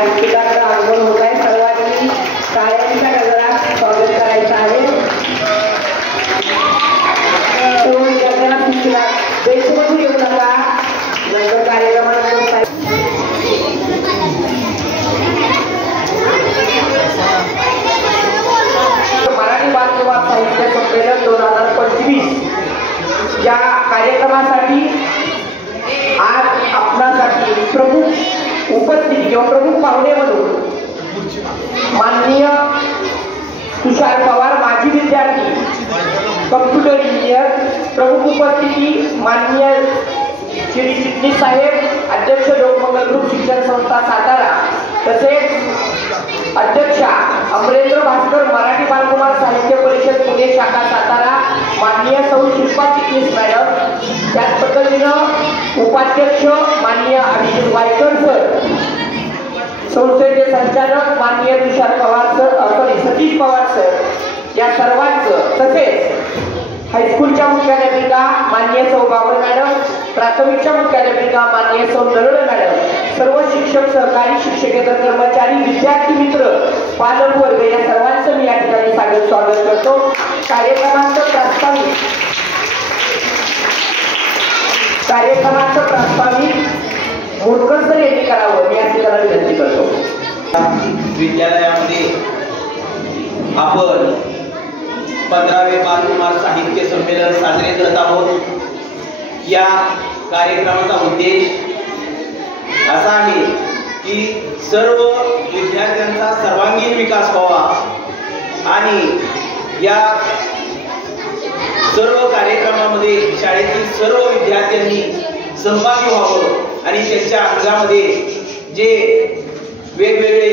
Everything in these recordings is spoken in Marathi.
आगमन होत आहे. सर्वांनी टाळ्यांच्या गजरात स्वागत करायचं आहे. सर्व विद्यार्थ्यांना सूचना बेसमधून येऊ नका. नंतर कार्यक्रमानंतर मराठी बालसंवाद साहित्य संमेलन 2025 या कार्यक्रमासाठी आज आपणासाठी प्रमुख उपस्थिती किंवा प्रमुख पाहुणे म्हणून माननीय तुषार पवार माजी विद्यार्थी कम्प्युटर इंजिनियर, प्रमुख उपस्थिती माननीय श्री चिटणीस साहेब अध्यक्ष लोकमंगल ग्रुप शिक्षण संस्था सातारा, तसेच अध्यक्षा अमरेंद्र भास्कर मराठी बालकुमार साहित्य परिषद पुणे शाखा सातारा माननीय सौ शिल्पा चिटणीस मॅडम, त्याच पद्धतीनं उपाध्यक्ष माननीय अभिजित वायकर सर, संस्थेचे संचालक माननीय तुषार पवार सर सतीश पवार सर या सर्वांचं, तसेच हायस्कूलच्या मुख्याध्यापिका माननीय सौ बाबर मॅडम, प्राथमिकच्या मुख्याध्यापिका माननीय सौ नरड मॅडम, सर्व शिक्षक, सहकारी शिक्षकेतर कर्मचारी, विद्यार्थी मित्र, पालक वर्ग या सर्वांचं मी या ठिकाणी स्वागत करतो. कार्यक्रमाचं प्रास्ताविक मुरकर सर यांनी करावं मी या ठिकाणी विनंती करतो. विद्यालयामध्ये आपण 15वे बालकुमार साहित्य संमेलन साजरे करत आहोत. या कार्यक्रमाचा उद्देश असा आहे की सर्व विद्यार्थ्यांचा सर्वांगीण विकास व्हावा आणि या सर्व कार्यक्रमामध्ये शाळेतील सर्व विद्यार्थ्यांनी सहभागी व्हावं आणि त्यांच्या अंगामध्ये जे वेगवेगळे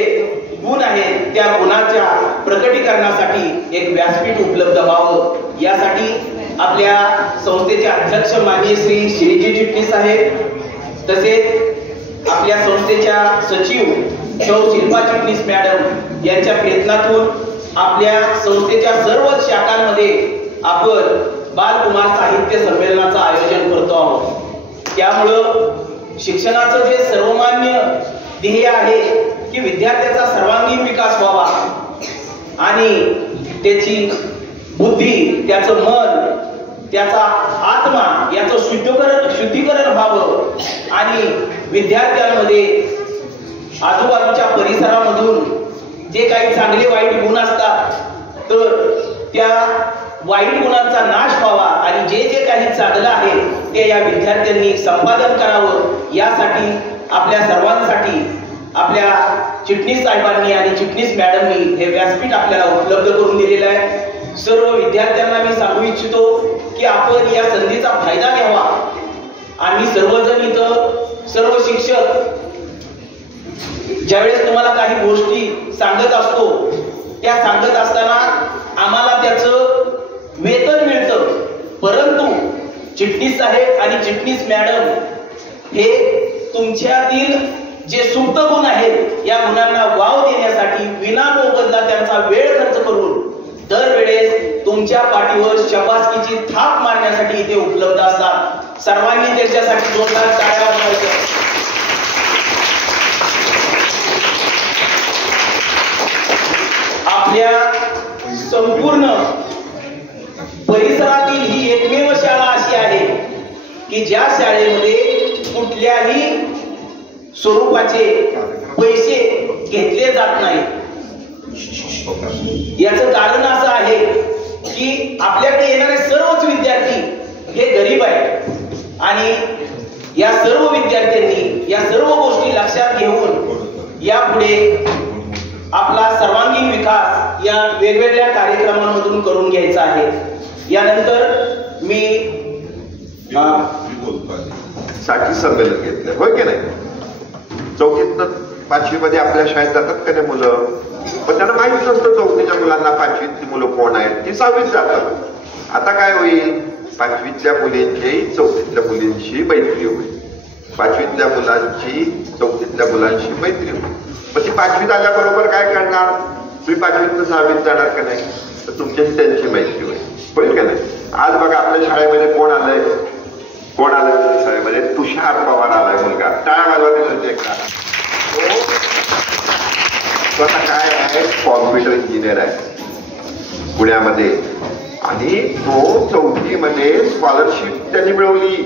गुण आहेत त्या गुणांच्या प्रकटीकरणासाठी एक व्यासपीठ उपलब्ध व्हावं, यासाठी आपल्या संस्थेचे अध्यक्ष माननीय श्री श्रीजी चिटणीस साहेब, तसेच आपल्या संस्थेच्या सचिव सौ शिल्पा चिटणीस मॅडम यांच्या प्रयत्नातून आपल्या संस्थेच्या सर्व शाखांमध्ये आपण बालकुमार साहित्य संमेलनाचं आयोजन करतो आहोत. त्यामुळं शिक्षणाचं जे सर्वमान्य ध्येय आहे की विद्यार्थ्याचा सर्वांगीण विकास व्हावा आणि त्याची बुद्धी, त्याचं मन, त्याचा आत्मा याचं शुद्धीकरण व्हावं आणि विद्यार्थ्यांमध्ये आजूबाजूच्या परिसरामधून जे काही चांगले वाईट गुण असतात तर त्या वाईट गुणांचा नाश व्हावा आणि जे जे काही चांगलं आहे ते या विद्यार्थ्यांनी संपादन करावं, यासाठी आपल्या सर्वांसाठी आपल्या चिटणीस साहेबांनी आणि चिटणीस मॅडमनी हे व्यासपीठ आपल्याला उपलब्ध करून दिलेलं आहे. सर्व विद्यार्थ्यांना मी सांगू इच्छितो की आपण या संधीचा फायदा घ्यावा. आम्ही सर्वजण इथं सर्व शिक्षक ज्यावेळेस तुम्हाला काही गोष्टी सांगत असतो त्या सांगत असताना आम्हाला त्याचं वेतन मिळतं, परंतु चिटणीस साहेब आणि चिटणीस मॅडम हे तुमच्यातील जे सुप्त गुण आहेत या गुणांना वाव देण्यासाठी विनामोबदला त्यांचा वेळ खर्च करून दरवेळेस तुमच्या पाठीवर शाबासकीची थाप मारण्यासाठी इथे उपलब्ध असतात. सर्वांनी त्यांच्यासाठी जोरदार टाळ्या वाजवायच्या. आपल्या संपूर्ण परिसरातील ही एकमेव शाळा अशी आहे की ज्या शाळेमध्ये कुठल्याही स्वरूपाचे पैसे घेतले जात नाही. याचं कारण असं आहे की आपल्याकडे येणारे सर्वच विद्यार्थी हे गरीब आहेत आणि या सर्व विद्यार्थ्यांनी या सर्व गोष्टी लक्षात घेऊन यापुढे आपला सर्वांगीण विकास या वेगवेगळ्या कार्यक्रमांमधून करून घ्यायचा आहे. यानंतर मी साठी संमेलन घेतलं, होय की नाही? चौथीतनं 5वी मध्ये आपल्या शाळेत जातात का नाही मुलं, पण त्यांना माहित नसतं चौथीच्या मुलांना 5वीतली मुलं कोण आहेत, ती 6वीत जातात. आता काय होईल, 5वीतल्या मुलींची 4थीतल्या मुलींशी मैत्री होईल, 5वीतल्या मुलांची 4थीतल्या मुलांशी मैत्री होईल. मग ती 5वीत आल्याबरोबर काय करणार, तुम्ही 5वीतनं 6वीत जाणार का नाही, तर तुमच्याशी त्यांची मैत्री होईल का नाही? आज बघा आपल्या शाळेमध्ये कोण आलंय शाळेमध्ये तुषार पवार आलाय मुलगा. टाळ्या वाजवा एकदा. तो आता काय आहे, कॉम्प्युटर इंजिनियर आहे पुण्यामध्ये, आणि तो 4थी मध्ये स्कॉलरशिप त्यांनी मिळवली.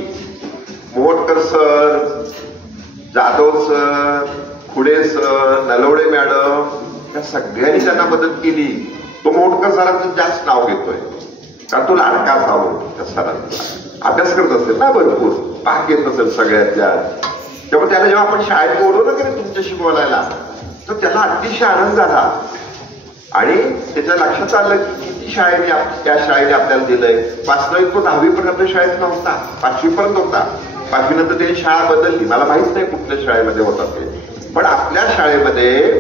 मोहोटकर sir, Jadhav sir, Khude sir, Nalawade madam, या सगळ्यांनी त्यांना मदत केली. तो मोहोटकर सरांचं जास्त नाव घेतोय कारण तो लाडका असावं त्या सरांचा. अभ्यास करत असेल ना भरपूर, पाक येत असेल सगळ्याच्या. तेव्हा त्याला जेव्हा आपण शाळेत बोलवलं की तुमच्याशी बोलायला, तर त्याला अतिशय आनंद झाला आणि त्याच्या लक्षात आलं की किती त्या शाळेने आपल्याला दिलंय. वास्तविक तो 10वी पर्यंत शाळेत नव्हता, 5वी पर्यंत होता. 5वी नंतर त्याने शाळा बदलली, मला माहित नाही कुठल्या शाळेमध्ये होता ते, पण आपल्या शाळेमध्ये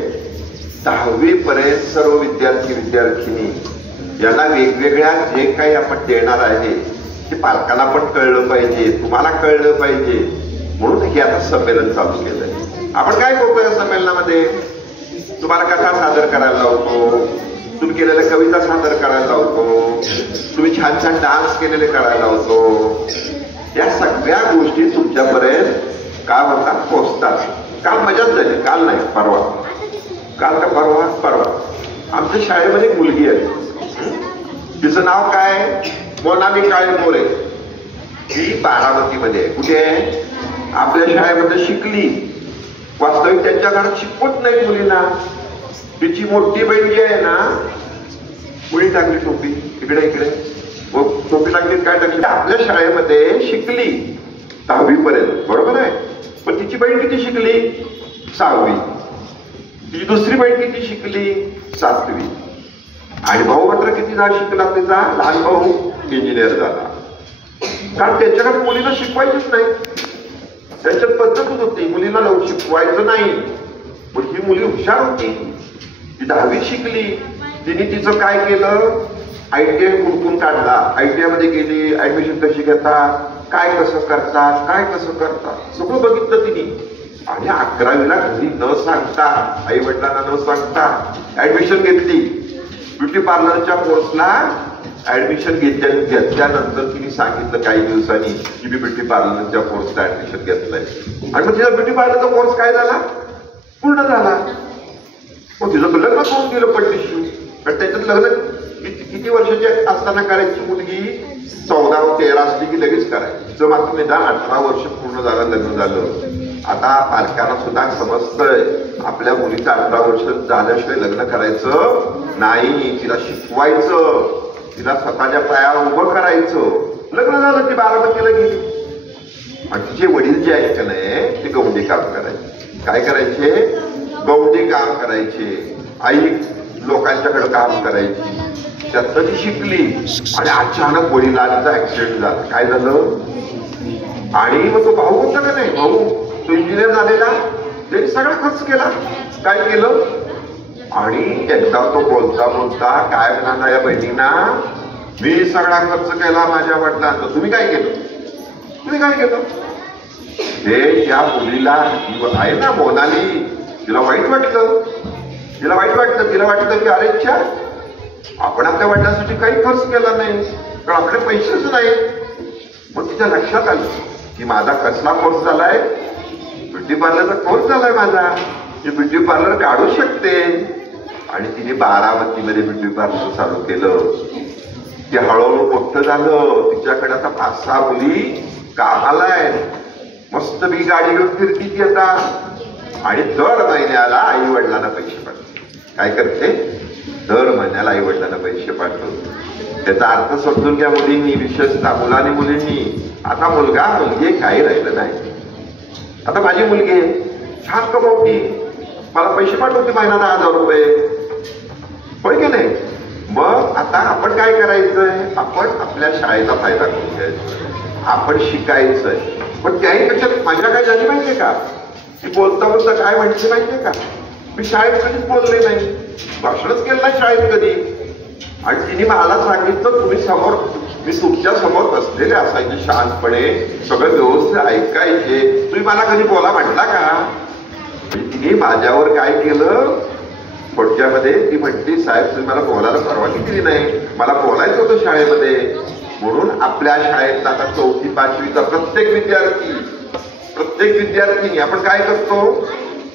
10वी पर्यंत सर्व विद्यार्थी विद्यार्थिनी यांना वेगवेगळ्या जे काही आपण देणार आहे ते पालकांना पण कळलं पाहिजे, तुम्हाला कळलं पाहिजे, म्हणून हे आता संमेलन चालू केलंय. आपण काय करतो या संमेलनामध्ये, तुम्हाला कथा सादर करायला लावतो, तुम्ही केलेल्या कविता सादर करायला लावतो, तुम्ही छान छान डान्स केलेले करायला लावतो. या सगळ्या गोष्टी तुमच्यापर्यंत काय होतात, पोहोचतात. काल मजाच झाली, काल नाही परवा, काल का परवा आमच्या शाळेमध्ये एक मुलगी आहे, तिचं नाव काय, मोनाली काळे मोरे. ती बारामतीमध्ये आहे. कुठे आहे, आपल्या शाळेमध्ये शिकली. वास्तविक त्यांच्या घरात शिकवत नाही मुलींना. तिची मोठी बहीण जी आहे ना, मुली टाकली टोपी, इकडे टोपी टाकली, काय टाकली, आपल्या शाळेमध्ये शिकली 10वी पर्यंत, बरोबर आहे. पण तिची बहीण किती शिकली, 6वी. तिची दुसरी बहीण किती शिकली, 7वी. आणि भाऊ मात्र किती शिकला, तिचा लहान भाऊ इंजिनियर झाला. कारण त्याच्याकडे मुलीला शिकवायचीच नाही, त्यांच्यात पद्धतच होती, मुलीला शिकवायचं नाही. पण ही मुली हुशार होती, ती 10वी शिकली. तिने तिचं काय केलं, ITI हुडकून काढला. ITI मध्ये गेली, ऍडमिशन कशी घेतात, काय कसं करतात सगळं बघितलं तिने. आणि 11वीला घरी न सांगता, आई वडिलांना न सांगता ऍडमिशन घेतली. ब्युटी पार्लरच्या कोर्सला ऍडमिशन घेतल्यानंतर तिने सांगितलं काही दिवसांनी की मी ब्युटी पार्लरच्या कोर्सला ऍडमिशन घेतलंय. आणि मग तिचा ब्युटी पार्लरचा कोर्स काय झाला, पूर्ण झाला. मग तिचं लग्न करून गेलं पट्टीशी. पण त्याच्यात लग्न किती वर्षाची असताना करायची मुलगी, 14-13 असली की लगेच करायची. तिचं मात्र निदान 18 वर्ष पूर्ण झालं, लग्न झालं. आता पालकांना सुद्धा समजतंय आपल्या मुलीचं 18 वर्ष झाल्याशिवाय लग्न करायचं नाही, तिला शिकवायचं, तिला स्वतःच्या पायावर उभं करायचं. लग्न झालं ती बारामतीला गेली. आणि तिचे वडील जे आहेत का नाही, ते गौंडी काम करायचे. काय करायचे, गौंडी काम करायचे. आई लोकांच्याकडे काम करायची. त्यातनं ती शिकली. आणि अचानक वडिलांचा ऍक्सिडेंट झाला. काय झालं, आणि मग तो भाऊ होता का नाही, भाऊ तो इंजिनियर झालेला, त्यांनी सगळा खर्च केला. काय केलं, आणि एकदा तो बोलता बोलता काय म्हणाला या बहिणींना, मी सगळा खर्च केला माझ्या वडिलांचा, तुम्ही काय केलं. हे त्या मुलीला आहे ना मोनाली, तिला वाईट वाटलं. तिला वाटलं की अरे अच्छा, आपण आपल्या वडिलांसाठी काही खर्च केला नाही, कारण आपले पैसेच नाही. मग तिच्या लक्षात आलं की माझा कसला कोर्स झालाय, ब्युटी पार्लरचा कोर्स झालाय माझा, मी ब्युटी पार्लर काढू शकते. आणि तिने बारामतीमध्ये ब्युटी पार्लर चालू केलं. ते हळूहळू मोठं झालं. तिच्याकडे आता 5-6 मुली कामाला आहेत. मस्त मी गाडी घेऊन फिरती ती आता. आणि दर महिन्याला आई वडिलांना पैसे पाठवते. काय करते, दर महिन्याला आई वडिलांना पैसे पाठवते. त्याचा अर्थ समजून घ्या मुलींनी, विशेषतः मुलांनी मुलींनी. आता मुलगा मुलगी काही राहिलं नाही. आता माझी मुलगी छान कमवती, मला पैसे पाठवते महिन्याला 1000 रुपये, होय की नाही. मग आता आपण काय करायचंय, आपण आपल्या शाळेचा फायदा करून घ्यायचा, आपण शिकायचंय. पण त्याही पेक्षा माझ्या काय झाली माहितीये का, ती बोलता काय म्हणते माहितीये का, मी शाळेत कधीच बोलले नाही, भाषणच केलं नाही शाळेत कधी. आणि तिने मला सांगितलं, मी तुमच्या समोर बसलेले असायचे शांतपणे, सगळं व्यवस्थित ऐकायचे, तुम्ही मला कधी बोला म्हटला का. तिने माझ्यावर काय केलं, थोडक्यामध्ये ती म्हणते साहेब तुम्ही मला बोलायला परवानगी दिली नाही, मला बोलायचं होतं शाळेमध्ये. म्हणून आपल्या शाळेत आता 4थी 5वीचा प्रत्येक विद्यार्थी प्रत्येक विद्यार्थी आपण काय करतो,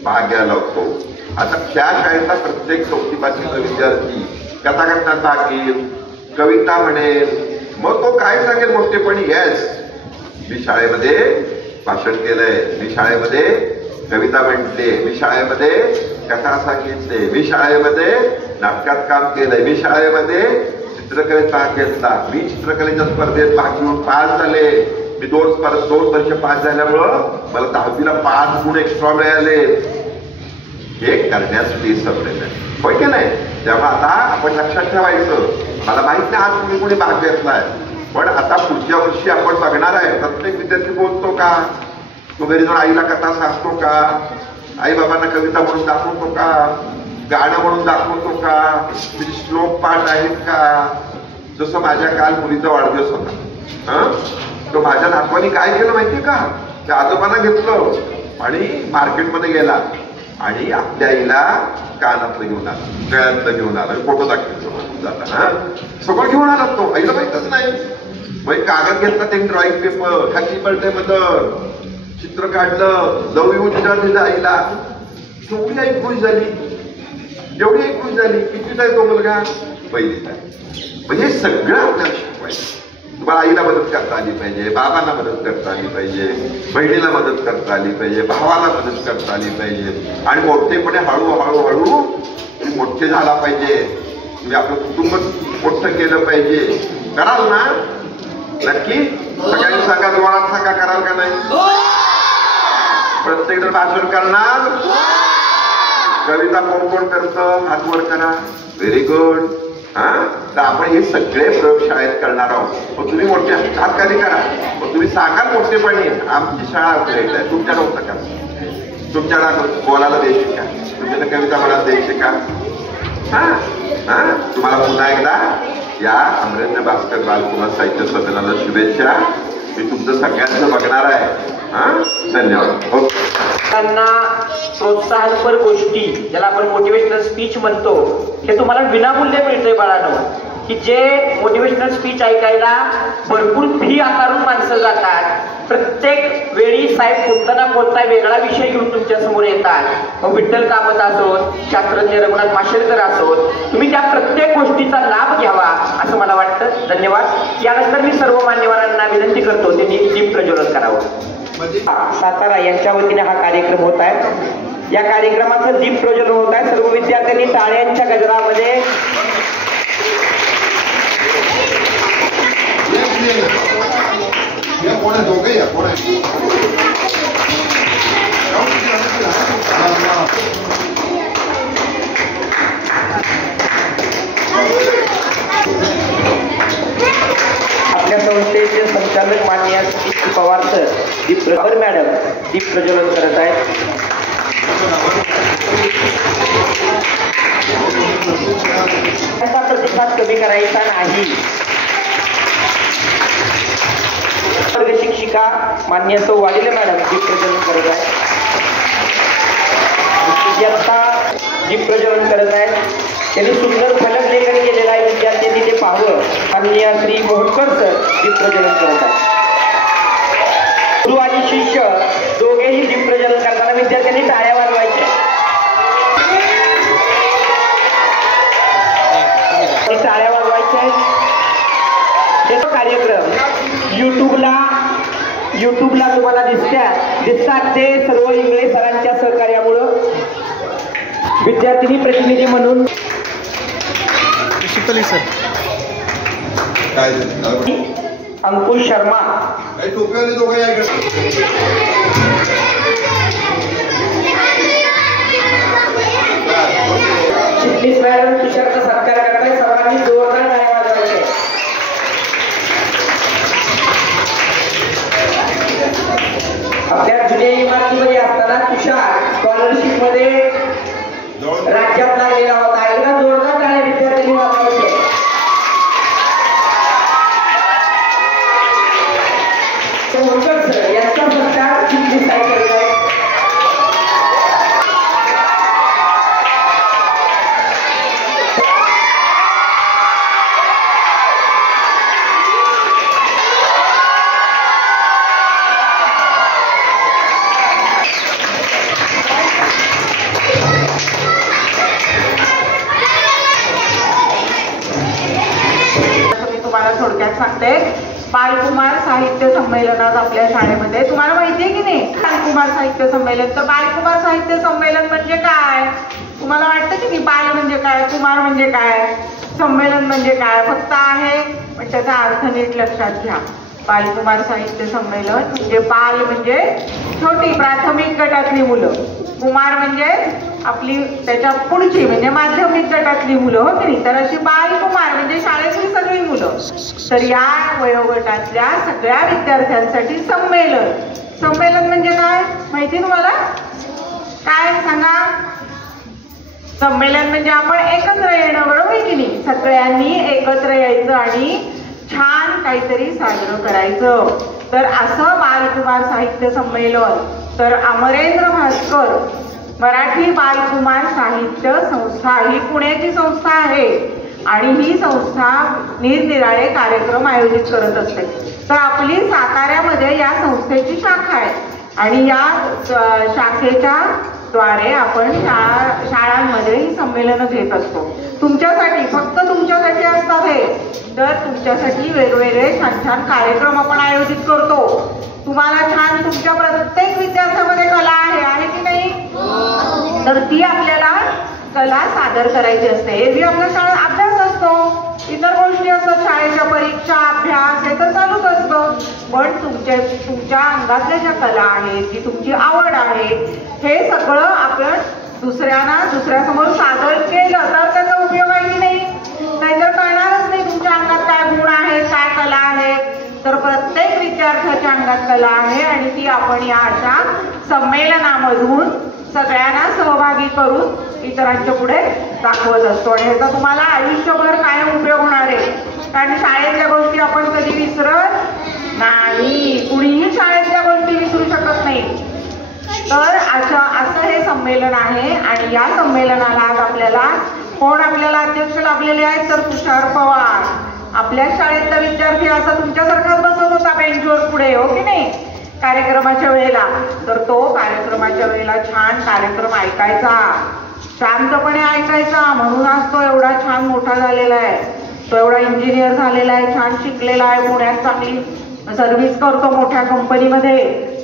भाग घ्यायला लावतो. आता त्या शाळेचा प्रत्येक 4वी-5वीचा विद्यार्थी कथाकथनात भाग घेईल, कविता म्हणेल, मग तो काय सांगेल मोठेपणी, येस मी शाळेमध्ये भाषण केलंय, मी शाळेमध्ये कविता म्हटली, मी शाळेमध्ये कथा सांगितले, मी शाळेमध्ये नाटकात काम केलंय, मी शाळेमध्ये चित्रकलेत भाग घेतला, मी चित्रकलेच्या स्पर्धेत भाग घेऊन पास झाले, मी 2 वर्ष पास झाल्यामुळं मला 10वीला 5 गुण एक्स्ट्रा मिळाले. हे करण्यासाठी सभ्य होय की नाही. तेव्हा आता आपण लक्षात ठेवायचं, मला माहित नाही आज कुणी भाग घेतलाय, पण आता पुढच्या वर्षी आपण बघणार आहे प्रत्येक विद्यार्थी बोलतो का, तो घरी जाऊन आईला कथा सांगतो का, आई बाबांना कविता म्हणून दाखवतो का, गाणं म्हणून दाखवतो का, श्लोक पाठ आहेत का. जसं माझ्या काल मुलीचा वाढदिवस होता, तो माझ्या नातवानी काय केलं माहितीये का, त्या आजोबांना घेतलं आणि मार्केटमध्ये गेला आणि आपल्या आईला कानातलं घेऊन आला, गळ्यातलं घेऊन आला, फोटो दाखवायचं जाताना सगळं घेऊन आला. तो आईला माहितच नाही. मग कागद घेतला, त्यांनी drawing paper, happy birthday mother, चित्र काढलं, लव यू दिलं आईला. एवढी आई खुश झाली, एवढी आई खुश झाली. कितीचा आहे तो मुलगा, 1लीचा आहे. म्हणजे सगळं आपल्याला शिकवायचं. तुम्हाला आईला मदत करता आली पाहिजे, बाबांना मदत करता आली पाहिजे, बहिणीला मदत करता आली पाहिजे, भावाला मदत करता आली पाहिजे. आणि मोठेपणे हळूहळू मोठे झाला पाहिजे. तुम्ही आपलं कुटुंब मोठं केलं पाहिजे. कराल ना नक्की? सगळ्यांनी सांगा, जोरात सांगा, कराल का नाही? प्रत्येक जण भाषण करणार. कविता कोण कोण करतं, हात वर करा. Very good. तर आपण हे सगळे प्रयोग शाळेत करणार आहोत. मग तुम्ही मोठे हात खाली करा. मग तुम्ही सांगा मोठेपणी, आमची शाळा आपल्या तुमच्या नव्हतं का, तुमच्याला बोलायला द्यायची का, तुमच्या कविता म्हणायला द्यायची का. तुम्हाला पुन्हा एकदा या अमरेंद्र भास्कर बालकुमार साहित्य संमेलनाला शुभेच्छा. मी तुमचं सगळ्यांचं बघणार आहे. धन्यवाद. त्यांना प्रोत्साहनपर गोष्टी, ज्याला आपण मोटिवेशनल स्पीच म्हणतो, हे तुम्हाला विनामूल्य मिळतंय बाळांनो. की जे मोटिवेशनल स्पीच ऐकायला भरपूर फी आकारून माणसं जातात. प्रत्येक वेळी साहेब कोणता ना कोणता वेगळा विषय घेऊन तुमच्या समोर येतात. मग विठ्ठल कामत असोत, शास्त्रज्ञ रघुनाथ माशेलकर असोत, तुम्ही त्या प्रत्येक गोष्टीचा लाभ घ्यावा असं मला वाटतं. धन्यवाद. यानंतर मी सर्व मान्यवरांना विनंती करतो त्यांनी दीप प्रज्वलन करावं. सातारा यांच्या वतीने हा कार्यक्रम होत आहे. या कार्यक्रमाचं दीप प्रज्वलन होत आहे. सर्व विद्यार्थ्यांनी टाळ्यांच्या गजरामध्ये आपल्या संस्थेचे संचालक माननीय पवार सर मॅडम दीप प्रज्वलन करत आहेत. त्याचा प्रतिसाद कमी करायचा नाही. वर्ग शिक्षिका माननीय सौ वाडिले मॅडम दीप प्रज्वलन करत आहेत. दीप प्रज्वलन करत आहेत. त्यांनी सुंदर फलक लेखन केलेला आहे. विद्यार्थ्यांनी ते पाहावं. माननीय श्री मोहनकर सर दीप प्रज्वलन करत आहेत. गुरु आणि शिष्य दोघेही दीप प्रज्वलन करताना विद्यार्थ्यांनी टाळ्या वाजवायच्या. टाळ्या वाजवायच्या. त्याचा कार्यक्रम युट्यूबला तुम्हाला दिसतात. ते सर्व इंगळे सरांच्या सहकार्यामुळं विद्यार्थिनी प्रतिनिधी म्हणून सर अंकुश शर्मा चिटणीस मॅडम तुषारचा सत्कार करताय. सर्वांनी जोरदार टाळ्या वाजवायच्या. आपल्या जुन्या इमारतीमध्ये असताना तुषार स्कॉलरशिप मध्ये राज्यात लागलेला होता. एकदा जोरदार टाळ्या विद्यार्थ्यांनी वाजवायचे. यांचा सत्कार चिटणीस सांगते. बालकुमार साहित्य संमेलन आज आपल्या शाळेमध्ये. तुम्हाला माहितीये की नाही बालकुमार साहित्य संमेलन? तर बालकुमार साहित्य संमेलन म्हणजे काय? तुम्हाला वाटतं की नाही? बाल म्हणजे काय, कुमार म्हणजे काय, संमेलन म्हणजे काय? फक्त आहे, पण त्याचा अर्थ नीट लक्षात घ्या. बालकुमार साहित्य संमेलन म्हणजे बाल म्हणजे छोटी प्राथमिक गटातली मुलं, कुमार म्हणजे आपली त्याच्या पुढची म्हणजे माध्यमिक गटातली मुलं, हो की नाही? तर अशी बालकुमार म्हणजे शाळेतली सगळी मुलं. तर या वयोगटातल्या सगळ्या विद्यार्थ्यांसाठी संमेलन. संमेलन म्हणजे काय माहिती तुम्हाला? काय सांगा? संमेलन म्हणजे आपण एकत्र येणं, बरोबर आहे की नाही? सगळ्यांनी एकत्र यायचं आणि छान काहीतरी साजरं करायचं. तर असं बालकुमार साहित्य संमेलन. तर अमरेंद्र भास्कर मराठी बालकुमार साहित्य संस्था ही पुण्याची संस्था आहे आणि ही संस्था निरनिराळे कार्यक्रम आयोजित करत असते. तर आपली साताऱ्यामध्ये या संस्थेची शाखा आहे आणि या शाखेच्या द्वारे आपण शाळांमध्ये ही संमेलनं घेत असतो. तुमच्यासाठी, फक्त तुमच्यासाठी असतात हे. तर तुमच्यासाठी वेगवेगळे छान छान कार्यक्रम आपण आयोजित करतो. तुम्हाला छान, तुमच्या प्रत्येक विद्यार्थ्यामध्ये कला आहे की नाही? तर ती आपल्याला कला सादर करायची असते. एरवी आपल्या शाळेत अभ्यास असतो, इतर गोष्टी असतात, शाळेच्या परीक्षा, अभ्यास हे तर चालूच असतं. पण तुमच्या अंगातल्या ज्या कला आहेत, जी तुमची आवड आहे, हे सगळं आपण दुसऱ्यासमोर सादर केलं तर त्याचा उपयोग आहे की नाही? नाहीतर कळणारच नाही तुमच्या अंगात काय गुण आहेत, काय कला आहे. तर प्रत्येक विद्यार्थ्याच्या अंगात कला आहे आणि ती आपण या अशा संमेलनामधून सगळ्यांना सहभागी करून इतरांच्या पुढे दाखवत असतो आणि ह्याचा तुम्हाला आयुष्यभर कायम उपयोग होणार आहे. कारण शाळेतल्या गोष्टी आपण कधी विसरत नाही, कुणीही शाळेतल्या गोष्टी विसरू शकत नाही. तर असं हे संमेलन आहे आणि या संमेलनाला आज आपल्याला अध्यक्ष लाभलेले आहेत. तर तुषार पवार आपल्या शाळेतला विद्यार्थी असा तुमच्यासारखाच बसत होता बेंचवर पुढे, हो की नाही, कार्यक्रमाच्या वेळेला. तर तो कार्यक्रमाच्या वेळेला छान कार्यक्रम ऐकायचा, शांतपणे ऐकायचा. म्हणून आज तो एवढा छान मोठा झालेला आहे, तो एवढा इंजिनियर झालेला आहे, छान शिकलेला आहे, पुण्यात चांगली सर्व्हिस करतो मोठ्या कंपनीमध्ये.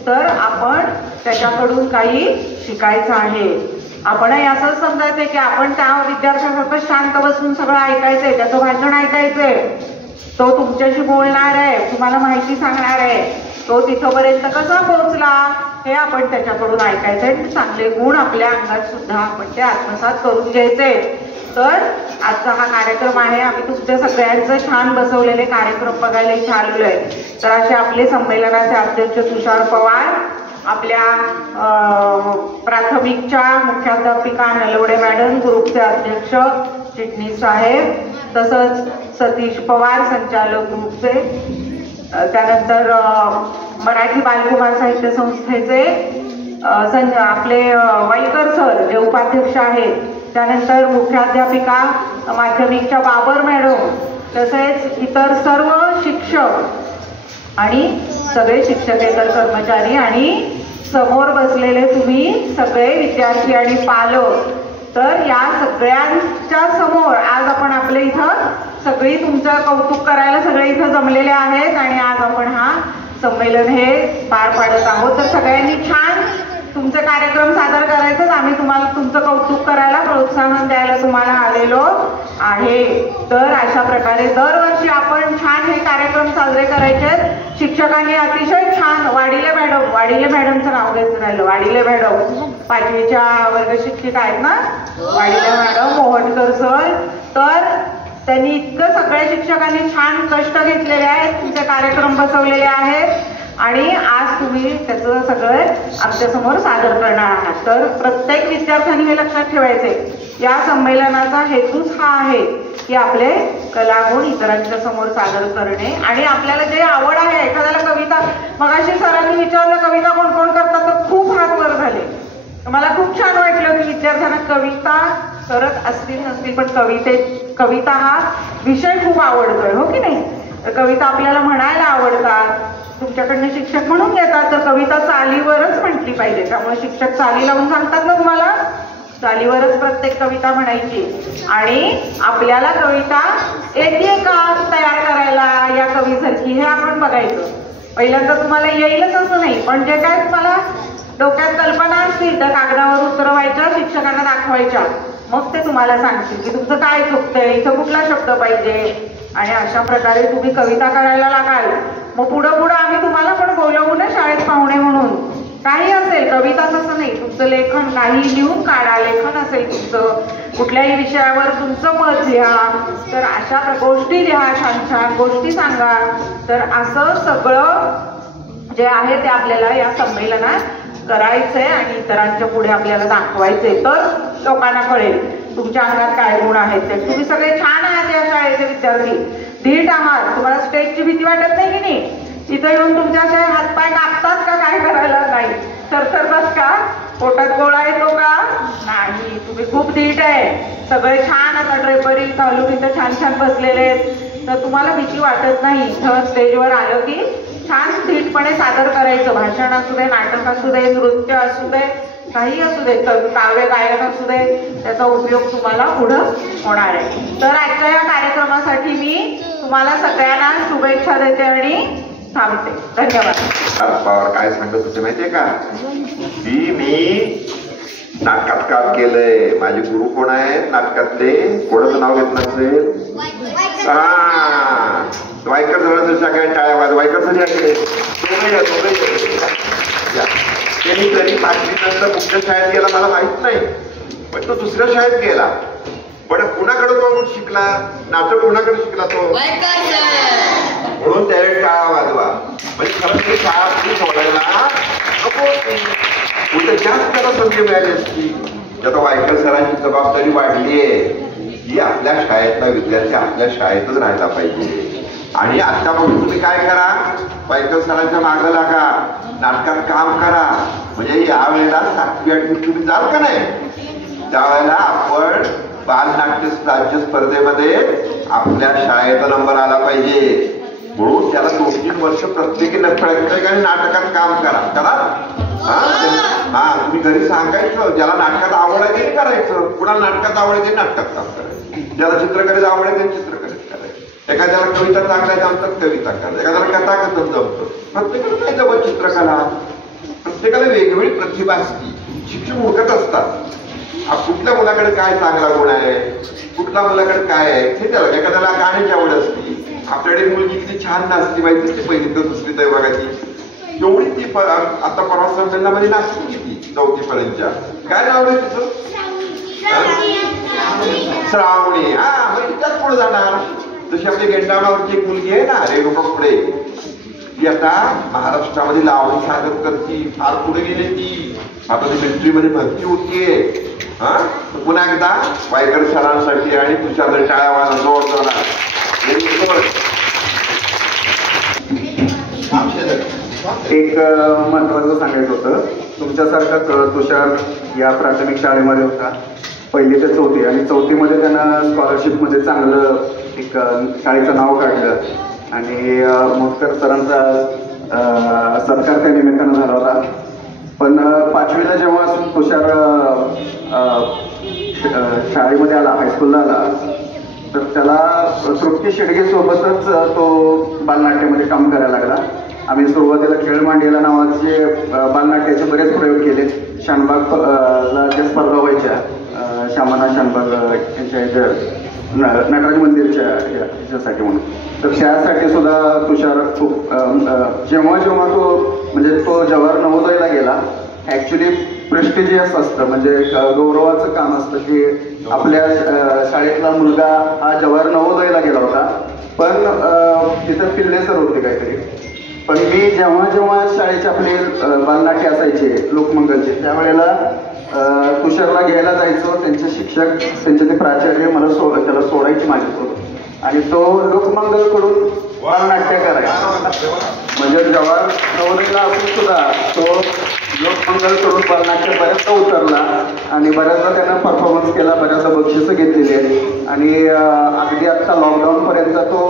तर आपण त्याच्याकडून काही शिकायचं आहे. आपणही असंच समजायचंय की आपण त्या विद्यार्थ्यासारखं शांत बसून सगळं ऐकायचंय, त्याचं भाषण ऐकायचंय, तो तुमच्याशी बोलणार आहे, तुम्हाला माहिती सांगणार आहे, तो तिथपर्यंत कसा पोहोचला हे आपण त्याच्याकडून ऐकायचंय. चांगले गुण आपल्या अंगात सुद्धा आपण ते आत्मसात करून घ्यायचे. तर आजचा हा कार्यक्रम आहे, आम्ही तुमच्या सगळ्यांचं छान बसवलेले कार्यक्रम बघायला इथे आलेलो आहे. तर असे आपले संमेलनाचे अध्यक्ष तुषार पवार, आपल्या प्राथमिकच्या मुख्याध्यापिका नलवडे मॅडम, ग्रुपचे अध्यक्ष चिटणीस साहेब, तसंच सतीश पवार संचालक ग्रुपचे, त्यानंतर मराठी बालकुमार साहित्य संस्थेचे आपले वाईकर सर जे उपाध्यक्ष आहेत, त्यानंतर मुख्याध्यापिका माध्यमिकच्या बाबर मॅडम, तसेच इतर सर्व शिक्षक आणि सगळे शिक्षकेतर कर्मचारी आणि समोर बसलेले तुम्ही सगळे विद्यार्थी आणि पालक. तर या सगळ्यांच्या समोर आज आपण आपल्या इथं सगळी तुमचं कौतुक करायला सगळे इथं जमलेले आहेत आणि आज आपण हा संमेलन हे पार पाडत आहोत. तर सगळ्यांनी छान तुमचे कार्यक्रम सादर करायचं, आम्ही तुम्हाला तुमचं कौतुक करायला, प्रोत्साहन द्यायला तुम्हाला आलेलो आहे. तर अशा प्रकारे दरवर्षी आपण छान हे कार्यक्रम साजरे करायचे. शिक्षकांनी अतिशय छान, वाडिले मॅडमचं नाव घ्यायचं राहिलं, वाडिले मॅडम 5वीच्या वर्ग शिक्षिका आहेत ना, वाडिले मॅडम, मोहटकर सर. तर त्यांनी इतकं सगळ्या शिक्षकांनी छान कष्ट घेतलेले आहेत, तुमचे कार्यक्रम बसवलेले आहेत आणि आज तुम्ही त्याचं सगळं आमच्यासमोर सादर करणार आहात. तर प्रत्येक विद्यार्थ्यांनी हे लक्षात ठेवायचे, या संमेलनाचा हेतूच हा आहे की आपले कलागुण इतरांच्या समोर सादर करणे आणि आपल्याला जे आवड आहे. एखाद्याला कविता, मगाशी सरांनी विचारलं कविता कोण कोण करतात, तर खूप हात वर झाले. मला खूप छान वाटलं की विद्यार्थ्यांना कविता करत असतील नसतील पण कविता हा विषय खूप आवडतोय, हो की नाही. तर कविता आपल्याला म्हणायला आवडतात, तुमच्याकडनं शिक्षक म्हणून घेतात, तर कविता चालीवरच म्हटली पाहिजे. त्यामुळे शिक्षक चाली लावून सांगतात ना तुम्हाला, चालीवरच प्रत्येक कविता म्हणायची. आणि आपल्याला कविता येते का तयार करायला या कवीसारखी हे आपण बघायचं. पहिल्यांदा तुम्हाला येईलच असं नाही, पण जे काय तुम्हाला डोक्यात कल्पना असतील त्या कागदावर उतरवायच्या, शिक्षकांना दाखवायच्या, मग ते तुम्हाला सांगतील की तुमचं काय चुकतंय, इथं कुठला शब्द पाहिजे. आणि अशा प्रकारे तुम्ही कविता करायला लागाल. मग पुढं आम्ही तुम्हाला पण बोलवू ना शाळेत पाहुणे म्हणून. काही असेल, कविता तसं नाही, तुमचं लेखन काही लिहून काढा. लेखन असेल तुमचं, कुठल्याही विषयावर तुमचं मत लिहा. तर अशा गोष्टी लिहा, छान छान गोष्टी सांगा. तर असं सगळं जे आहे ते आपल्याला या संमेलनात करायचंय आणि इतरांच्या पुढे आपल्याला दाखवायचंय. तर लोकांना कळेल तुमच्या अंगात काय गुण आहेत ते. तुम्ही सगळे छान आहात या शाळेचे विद्यार्थी, धीट आहात. तुम्हाला स्टेजची भीती वाटत नाही की नाही? इथं येऊन तुमच्या असे हातपाय कापतात का? काय करायला नाही. थरथरतात का? पोटात गोळा येतो का? नाही. तुम्ही खूप धीट आहे. सगळे छान आता ड्रेपरी घालून इथं छान छान बसलेले आहेत. तर तुम्हाला भीती वाटत नाही. इथं स्टेजवर आलं की छान धीटपणे सादर करायचं. भाषण असू दे, नाटक असू दे, नृत्य असू दे, काही असू दे, काव्य गायन असू दे, त्याचा उपयोग तुम्हाला पुढं होणार आहे. तर आजच्या या कार्यक्रमासाठी मी तुम्हाला सगळ्यांना शुभेच्छा देते आणि थांबते. धन्यवाद. काय सांगत होते माहितीये का? ती मी नाटकात काम केलंय. माझे गुरु कोण आहेत नाटकातले? कोणाचं नाव घेत नसेल? वायकर जवळ सगळ्या टाळ्या वाज. वायकर साठी त्यांनी जरी 5वी नंतर मुख्य शाळेत गेला मला माहित नाही, पण तो दुसऱ्या शाळेत गेला. पण कुणाकडे तो शिकला? नाटक कुणाकडे शिकला तो? म्हणून त्यावेळी टाळा वाजवा. म्हणजे खरं शाळा सोडायला नको होती. उलट जास्त त्याला संधी मिळाली असती. आता वायकर सरांची जबाबदारी वाढली आहे की आपल्या शाळेतला विद्यार्थी आपल्या शाळेतच राहायला पाहिजे. आणि आतापासून तुम्ही काय करा, वायकर सरांच्या मागं लागा, नाटकात काम करा. म्हणजे यावेळेला 7वी 8वी तुम्ही जाल का नाही, त्यावेळेला आपण बालनाट्य राज्य स्पर्धेमध्ये आपल्या शाळेचा नंबर आला पाहिजे. म्हणून त्याला 2-3 वर्ष प्रत्येकीने प्रत्येकाने नाटकात काम करा. तुम्ही घरी सांगायचं, ज्याला नाटकात आवड आहे ते करायचं. कुणाला नाटकात आवड आहे ते नाटकात काम करायचं. ज्याला चित्रकलेत आवड आहे ते चित्रकलेत करायचं. एखाद्याला कविता चांगल्या जमतात कविता करायचं, एखाद्याला कथा कथन जमतं. प्रत्येकाला काय जमत चित्रकला. प्रत्येकाला वेगवेगळी प्रतिभा असते. शिक्षक हुडकत असतात कुठल्या मुलाकडे काय चांगला गुण आहे, कुठल्या मुलाकडे काय आहे हे त्याला. एखाद्याला गाण्याची आवड असते. आपल्याकडे मुलगी किती छान नाचती माहिती असते, पहिली तर दुसरी तर बघायची एवढी ती. आता परवा संमेलनामध्ये नाचती किती 4थी पर्यंतच्या. काय नाव आहे तिचं? श्रावणी. म्हणजे त्याच पुढे जाणार. जशी आपली गेंडावणावरची एक मुलगी आहे ना रेणुका पुढे, ती आता महाराष्ट्रामध्ये लावणी सादर करती. फार पुढे गेली ती. आता ती मिलिटरीमध्ये भरती होतीये. पुन्हा एकदा वायकर सरांसाठी आणि तुषार टाळ्या वाजवा जोर जोरात. एक महत्वाचं सांगायचं होतं. तुमच्यासारखाच तुषार या प्राथमिक शाळेमध्ये होता 1ली ते 4थी, आणि 4थीमध्ये त्यानं स्कॉलरशिपमध्ये चांगलं एक शाळेचं नाव काढलं. आणि मोस्कर सरांचा सत्कार त्या निमित्तानं झाला होता. पण 5वीला जेव्हा तुषार शाळेमध्ये आला, हायस्कूलला आला, तर त्याला तृप्ती शेडगे सोबतच तो बालनाट्यामध्ये काम करायला लागला. आम्ही सुरुवातीला खेळ मांडीला नावाचे बालनाट्याचे बरेच प्रयोग केले. शानबागला ज्या स्पर्धा व्हायच्या, श्यामना शानबाग यांच्या नटराज मंदिरच्या ह्याच्यासाठी म्हणून, तर त्यासाठी सुद्धा तुषार खूप जेव्हा तो म्हणजे तो जवाहर नवोदयला गेला, ऍक्च्युली प्रेस्टिजियस असतं, म्हणजे गौरवाचं काम असतं की आपल्या शाळेतला मुलगा हा जवाहर नवोदयला गेला होता. पण तिथं पिल्ले सर होते काहीतरी. पण मी जेव्हा शाळेचे आपले बालनाट्य असायचे लोकमंगलचे, त्यावेळेला तुषारला घ्यायला जायचो. त्यांचे शिक्षक, त्यांचे ते प्राचार्य मला त्याला सोडायची माझ्यासोबत, आणि तो लोकमंगलकडून बालनाट्य करायचा. म्हणजे जवाहर नवोदयला असून सुद्धा तो लोकमंगलकडून बालनाट्य बऱ्याचदा उतरला आणि बऱ्याचदा त्यानं परफॉर्मन्स केला, बऱ्याचदा बक्षिसं घेतलेली आहेत. आणि अगदी आत्ता लॉकडाऊनपर्यंत तो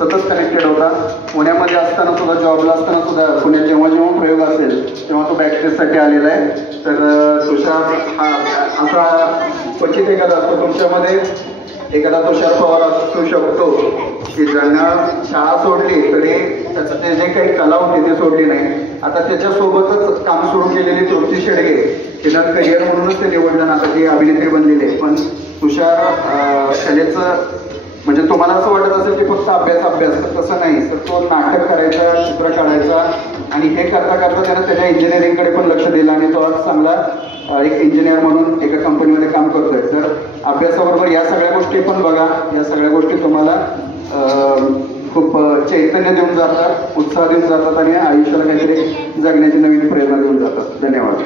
सतत कनेक्टेड होता. पुण्यामध्ये असताना सुद्धा, जॉबला असताना सुद्धा, पुण्यात जेव्हा प्रयोग असेल तेव्हा तो बॅकस्टेजसाठी आलेला आहे. तर तुषार हा असा क्वचित एखादा असतो तुमच्यामध्ये, एखादा तुषार पवार असू शकतो की ज्यानं शाळा सोडली तरी त्याचं ते जे काही कला होती ते सोडली नाही. आता त्याच्यासोबतच काम सुरू केलेली तृप्ती शेडगे, तिनं करिअर म्हणूनच ते निवडलं, आता ती अभिनेत्री बनलेली आहे. पण तुषार कलेचं म्हणजे तुम्हाला असं वाटत असेल की फक्त अभ्यास तर तसं नाही, तर तो नाटक करायचा, चित्र काढायचा, आणि हे करता करता त्यानं त्याच्या इंजिनिअरिंगकडे पण लक्ष दिलं आणि तो आज चांगला एक इंजिनियर म्हणून एका कंपनीमध्ये काम करतोय. तर अभ्यासाबरोबर या सगळ्या गोष्टी पण बघा, या सगळ्या गोष्टी तुम्हाला खूप चैतन्य देऊन जातात, उत्साह देऊन जातात आणि आयुष्याला काहीतरी जगण्याची नवीन प्रेरणा देऊन जातात. धन्यवाद.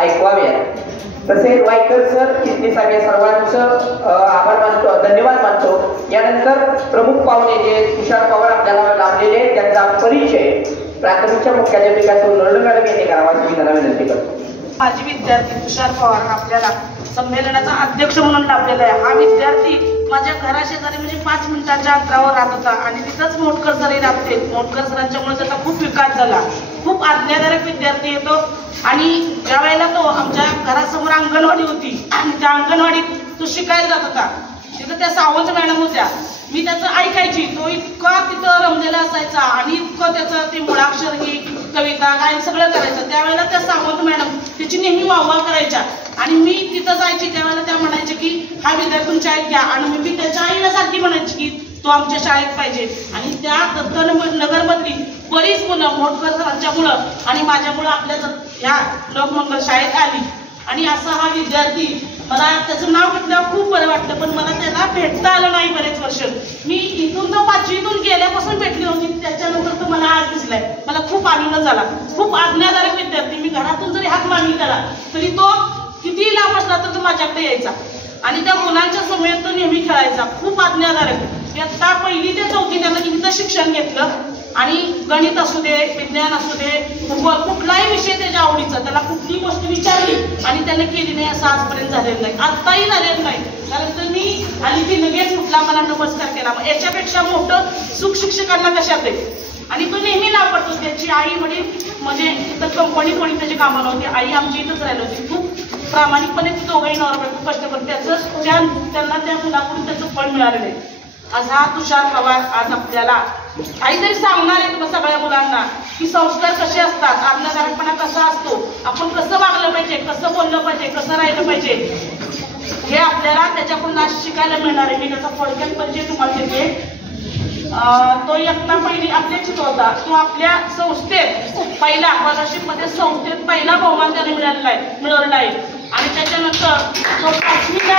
ऐकवाव्या तसेच वायकर सर इथले सगळ्या सर्वांचं आभार मानतो, धन्यवाद मानतो. यानंतर प्रमुख पाहुणे जे तुषार पवार आपल्याला लाभलेले, त्यांचा परिचय प्राथमिकच्या मुख्याध्यापिका सौ नरड मॅडम यांनी करावा अशी मी त्यांना विनंती करतो. माजी विद्यार्थी तुषार पवार आपल्याला संमेलनाचा अध्यक्ष म्हणून लाभलेला आहे. हा विद्यार्थी माझ्या घराशेजारी म्हणजे 5 मिनिटांच्या अंतरावर राहत होता आणि तिथंच मोटकर सरही राहते. मोटकर सरांच्यामुळे त्याचा खूप विकास झाला. खूप आज्ञाधारक विद्यार्थी येतो आणि ज्या वेळेला तो आमच्या घरासमोर अंगणवाडी होती, त्या अंगणवाडीत तो शिकायला जात होता. तिथं त्या सावंत मॅडम होत्या, मी त्याचं ऐकायची. तो इतका तिथं रमलेला असायचा आणि इतकं त्याचं ते मुळाक्षर ही कविता गायन सगळं करायचं. त्यावेळेला त्या सावंत मॅडम त्याची नेहमी वाहवा करायच्या आणि मी तिथं जायची. त्यावेळेला त्या म्हणायच्या की हा विद्यार्थी तुमच्या शाळेत घ्या, आणि मी त्याच्या आईला सारखी म्हणायची की तो आमच्या शाळेत पाहिजे. आणि त्या दत्तनगरमधली बरीच मुलं मोटकर सरांच्यामुळं आणि माझ्यामुळं आपल्या ह्या लोकमंगल शाळेत आली. आणि असा हा विद्यार्थी, मला त्याचं नाव घेतल्यावर खूप बरं वाटलं, पण मला त्याला भेटता आलं नाही बरेच वर्ष. मी इथून तो 5वीतून गेल्यापासून भेटली होती, त्याच्यानंतर तो मला आज दिसलाय. मला खूप आनंद झाला. खूप आज्ञाधारक विद्यार्थी, मी घरातून जरी हात मागणी केला तरी तो कितीही लांब असला तर तो माझ्याकडे यायचा आणि त्या मुलांच्या समोर तो नेहमी खेळायचा. खूप आज्ञाधारक. इयत्ता 1ली ते 4थी त्यानं इथं शिक्षण घेतलं आणि गणित असू दे, विज्ञान असू दे, भूगोल, कुठलाही विषय त्याच्या आवडीचा, त्याला कुठली गोष्ट विचारली आणि त्याने केली नाही असं आजपर्यंत झालेलं नाही, आत्ताही झालेलं नाही. कारण तुम्ही आली ती लगेच कुठला मला नमस्कार केला. मग याच्यापेक्षा मोठं सुख शिक्षकांना कशात आहे. आणि तो नेहमी नाव करतो. त्याची आई वडील म्हणजे इथं कंपनीत वडील त्याची कामाला होती, आई आमची इथंच राहिली होती. खूप प्रामाणिकपणे दोघंही नवरा कष्ट करत त्याचं त्यांना त्या मुलाकडून त्याचं फळ मिळालेलं आहे. आज हा तुषार पवार आज आपल्याला काहीतरी सांगणार आहे तुम्हाला सगळ्या मुलांना की संस्कार कसे असतात, आज्ञाधारकपणा कसा असतो, आपण कसं वागलं पाहिजे, कसं बोललं पाहिजे, कसं राहिलं पाहिजे, हे आपल्याला त्याच्याकडून आज शिकायला मिळणार आहे. मी त्याचा थोडक्यात परिचय तुम्हाला देते. तो इयत्ता 1ली अध्यक्ष होता. तो आपल्या संस्थेत पहिला स्कॉलरशिप मध्ये संस्थेत पहिला बहुमान त्याने मिळवलेला आहे. आणि त्याच्यानंतर तो 5वीला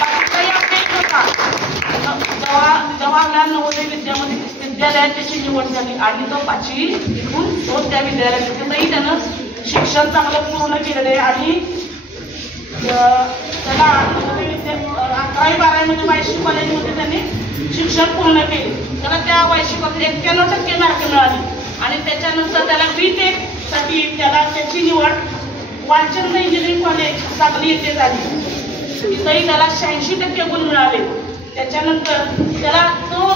अध्यक्ष होता. जवाहरलाल नवोदय विद्यालयात त्याची निवड झाली आणि तो 5वी इथून तो त्या विद्यालयात तिथेही त्यानं शिक्षण चांगलं पूर्ण केलेलं आहे. आणि त्याला 11वी-12वी वायशी कॉलेजमध्ये त्यांनी शिक्षण पूर्ण केले. त्याला त्या वायशी कॉलेज 91% मार्क मिळाली. आणि त्याच्यानंतर त्याला B.Tech साठी त्याची निवड वालचंद इंजिनिअरिंग कॉलेज सांगली येथे झाली. तिथेही त्याला 86% गुण मिळाले. त्याच्यानंतर त्याला तो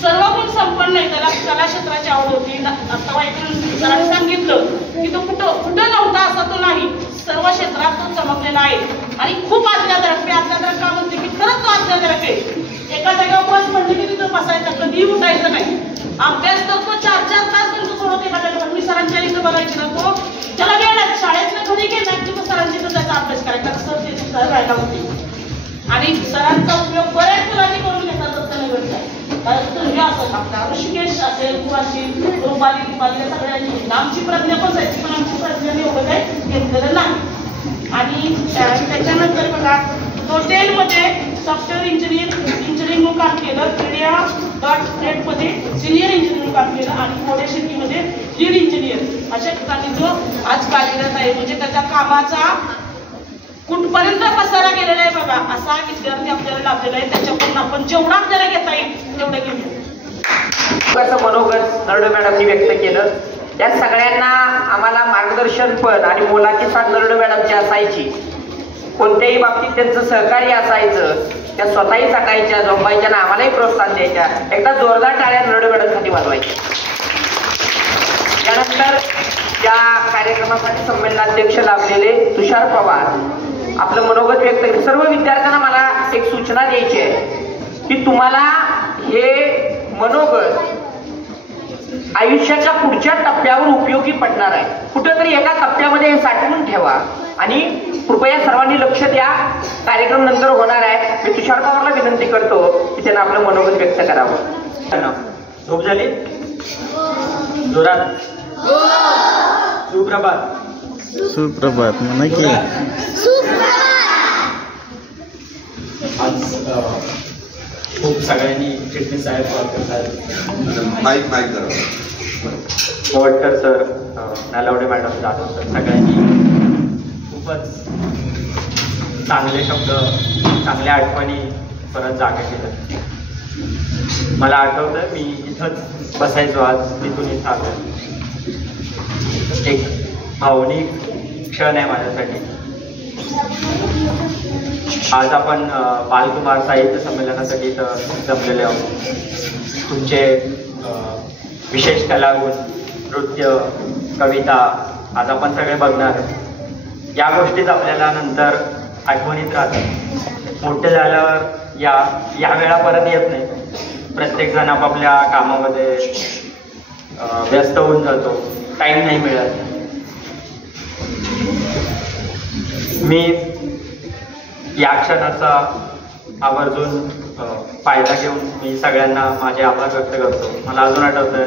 सर्व गुण संपन्न आहे. त्याला कला क्षेत्राची आवड होती. आता वाईकरांनी सांगितलं की तो कुठं नव्हता असा तो नाही, सर्व क्षेत्रात तो चमकलेला आहे. आणि खूप आज्ञाधारक. मी आज्ञाधारक का म्हणते की खरंच तो आज्ञाधारक आहे. एका जागेवर बस म्हणली की तिथं बसायचं, कधीही उठायचं नाही. अभ्यास तर तो 4-4 तास त्यांचं सोडत एका जागेवर. मी सरांच्या इथं बघायची ना, तो त्याला वेळ शाळेतनं घरी गेला की तो सरांच्या इथं त्याचा अभ्यास करायचा. सर त्याची सर राहायला होती आणि सरांचा उपयोग बऱ्याच मुलांनी करून घेतात दत्तनगरचा. कारण तुम्ही असं आपला ऋषिकेश असेल, कुराशी, रुपाली, दीपाली सगळ्यांनी आमची प्रज्ञा पण जायची, पण आमची प्रज्ञाने एवढं काही घेतलेलं नाही. आणि त्याच्यानंतर बघा तो टेलमध्ये सॉफ्टवेअर इंजिनिअरिंग काम केलं. इंडिया.net मध्ये सिनियर इंजिनिअरिंग काम केलं आणि पुणे सिटीमध्ये लीड इंजिनियर अशा ठिकाणी तो आज कार्यरत आहे. म्हणजे त्याच्या कामाचा कुठपर्यंत पसारा गेलेला आहे बघा. असा विद्यार्थी आपल्याला लाभलेला आहे. त्याच्याकडून आपण जेवढा आपल्याला घेता येईल तेवढं घेऊया. कसं मनोगत नरड मॅडमनी व्यक्त केलं. त्या सगळ्यांना आम्हाला मार्गदर्शन पण आणि मोलाची साथ नरड मॅडमची असायची. कोणत्याही बाबतीत त्यांचं सहकार्य असायचं. त्या स्वतःही सकाळच्या झोपायच्या ना आम्हालाही प्रोत्साहन द्यायच्या. एकदा जोरदार टाळ्या नरड मॅडमसाठी वाजवायच्या. त्यानंतर या कार्यक्रमासाठी संमेलनाध्यक्ष लाभलेले तुषार पवार आपलं मनोगत व्यक्त केलं. सर्व विद्यार्थ्यांना मला एक सूचना द्यायची आहे की तुम्हाला हे मनोगत आयुष्याच्या पुढच्या टप्प्यावर उपयोगी पडणार आहे. कुठेतरी एका टप्प्यामध्ये हे साठवून ठेवा आणि कृपया सर्वांनी लक्ष द्या. कार्यक्रम नंतर होणार आहे. मी तुषार पवारला विनंती करतो की त्यांना आपलं मनोगत व्यक्त करावं. झोप झाली जोरात. सुप्रभात. सुप्रभात म्हणा की आज खूप सगळ्यांनी चिटणीस साहेब Mowatkar sir, Nalawade madam, Jadhav sir सगळ्यांनी खूपच चांगले शब्द, चांगल्या आठवणी परत जागा केल्या. मला आठवतं मी इथंच बसायचो, आज तिथून इथं आलो. एक भावनिक क्षण आहे माझ्यासाठी. आज आपण बालकुमार साहित्य संमेलनासाठी इथं जमलेले आहोत. तुमचे विशेष कलागुण, नृत्य, कविता आज आपण सगळे बघणार आहे. या गोष्टीच आपल्याला नंतर आठवणीत राहतात. मोठे झाल्यावर या वेळा परत येत नाही. प्रत्येक जण आपापल्या कामामध्ये व्यस्त होऊन जातो, टाइम नाही मिळत. मी या क्षणाचा आवर्जून फायदा घेऊन मी सगळ्यांना माझे आभार व्यक्त करतो. मला अजून आठवतं,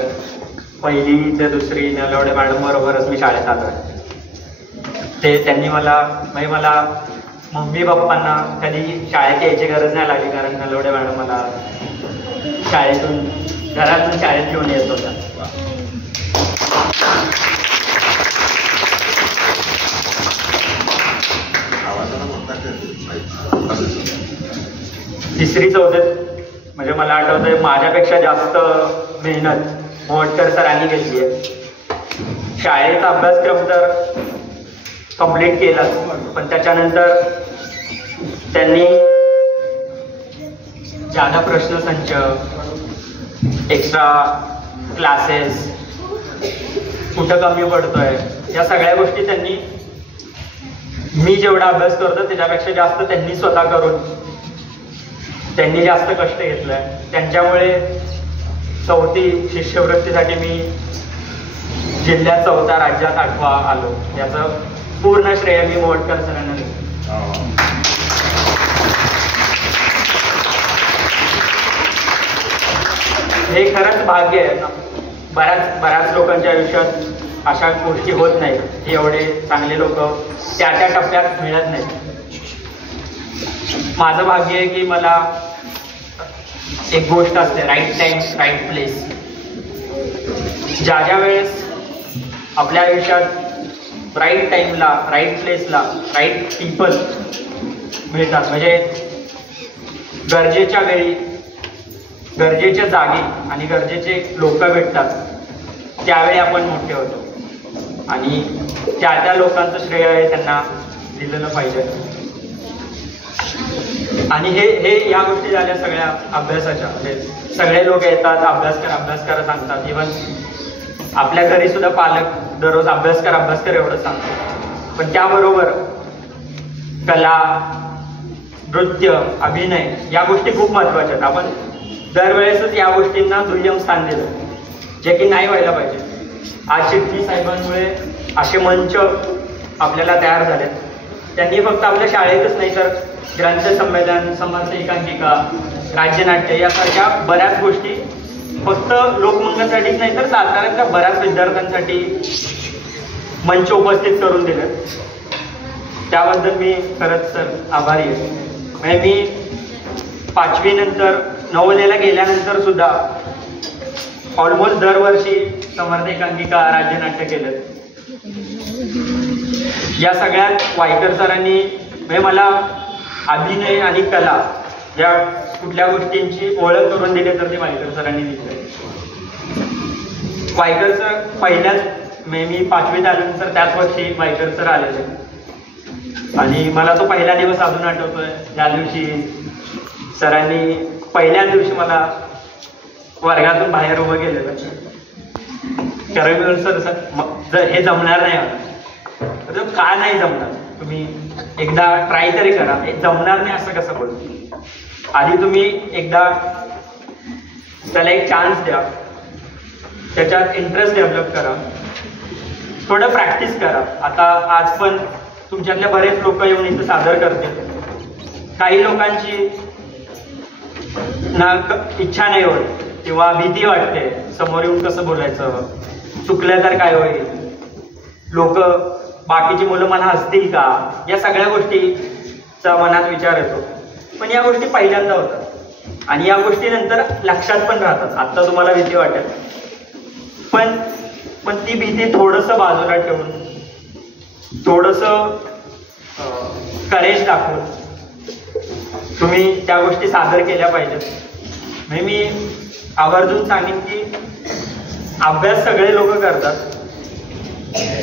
पहिली ते दुसरी नलावडे मॅडम बरोबरच मी शाळेत आलो आहे. त्यांनी मला मम्मी पप्पांना कधी शाळेत यायची गरज नाही लागली, कारण नलावडे मॅडम मला घरातून शाळेत घेऊन येत होता. तिसरी चौथीत म्हणजे मला आठवतंय माझ्यापेक्षा जास्त मेहनत मोवटकर सरांनी केली आहे. शाळेचा अभ्यासक्रम तर कंप्लीट केला, पण त्याच्यानंतर त्यांनी ज्यादा प्रश्नसंच, एक्स्ट्रा क्लासेस, कुठं कमी पडतोय, या सगळ्या गोष्टी त्यांनी, मी जेवढा अभ्यास करतो त्याच्यापेक्षा जास्त त्यांनी स्वतः करून त्यांनी जास्त कष्ट घेतलंय. त्यांच्यामुळे चौथी शिष्यवृत्तीसाठी मी जिल्ह्यात 4था, राज्यात 8वा आलो. याचं पूर्ण श्रेय मी मोवटकर सरांना देतो. हे खरंच भाग्य आहे. बऱ्याच लोकांच्या आयुष्यात अशा गोष्टी होत नाहीत की एवढे चांगले लोक त्या टप्प्यात मिळत नाहीत. माझं भाग्य आहे की मला एक गोष्ट असते, राईट टाइम राईट प्लेस. ज्या वेळेस आपल्या आयुष्यात राईट टाइमला, राईट प्लेसला, राईट पीपल मिळतात, म्हणजे गरजेच्या वेळी, गरजेच्या जागी आणि गरजेचे लोक भेटतात, त्यावेळी आपण मोठे होतो. आणि त्या लोकांचं श्रेय त्यांना दिलेलं पाहिजे. आणि हे या गोष्टी झाल्या सगळ्या अभ्यासाच्या. म्हणजे सगळे लोक येतात, अभ्यास करा सांगतात. इव्हन आपल्या घरी सुद्धा पालक दररोज अभ्यास कर एवढं सांगतात. पण त्याबरोबर कला, नृत्य, अभिनय या गोष्टी खूप महत्वाच्या आहेत. आपण दरवेळेसच या गोष्टींना दुय्यम स्थान दिलं, जे की नाही व्हायला पाहिजे. आज चिटणीस साहेबांमुळे असे मंच आपल्याला तयार झाले. त्यांनी फक्त आपल्या शाळेतच नाही तर ग्रंथ संमेलन, समर्थ एकांकिका, राज्यनाट्य यासारख्या बऱ्याच गोष्टी फक्त लोकमंगलसाठीच नाही तर साताऱ्याच्या बऱ्याच विद्यार्थ्यांसाठी मंच उपस्थित करून दिले. त्याबद्दल मी खरंच सर आभारी आहे. म्हणजे मी 5वी नंतर नवोदयला गेल्यानंतर सुद्धा ऑलमोस्ट दरवर्षी समर्थ एकांकिका, राज्यनाट्य केलं. या सगळ्यात वायकर सरांनी म्हणजे मला अभिनय आणि कला या कुठल्या गोष्टींची ओळख करून दिली तर ती वायकर सरांनी दिली. वायकर सर पहिल्याच मी 5वीत आल्यानंतर त्याच वर्षी वायकर सर आलेले. आणि मला तो पहिला दिवस अजून आठवतोय. त्या दिवशी सरांनी पहिल्याच दिवशी मला वर्गातून बाहेर उभं केलेलं. कारण जर हे जमणार नाही तर का नाही जमणार, तुम्ही एकदा ट्राय तरी करा. हे जमणार नाही असं कसं बोलतो, आधी तुम्ही एकदा त्याला एक चान्स द्या, त्याच्यात इंटरेस्ट डेव्हलप करा, थोडं प्रॅक्टिस करा. आता आज पण तुमच्यातले बरेच लोक येऊन इथं सादर करतील. काही लोकांची ना इच्छा नाही होत किंवा भीती वाटते, समोर येऊन कसं बोलायचं, चुकलं तर काय होईल, लोक बाकीची मुलं मला हसतील का, या सगळ्या गोष्टीचा मनात विचार येतो. पण या गोष्टी पहिल्यांदा होतात आणि या गोष्टी नंतर लक्षात पण राहतात. आता तुम्हाला भीती वाटेल, पण ती भीती थोडंसं बाजूला ठेवून, थोडंसं करेज दाखवून तुम्ही त्या गोष्टी सादर केल्या पाहिजेत. म्हणजे मी आवर्जून सांगेन की अभ्यास सगळे लोक करतात,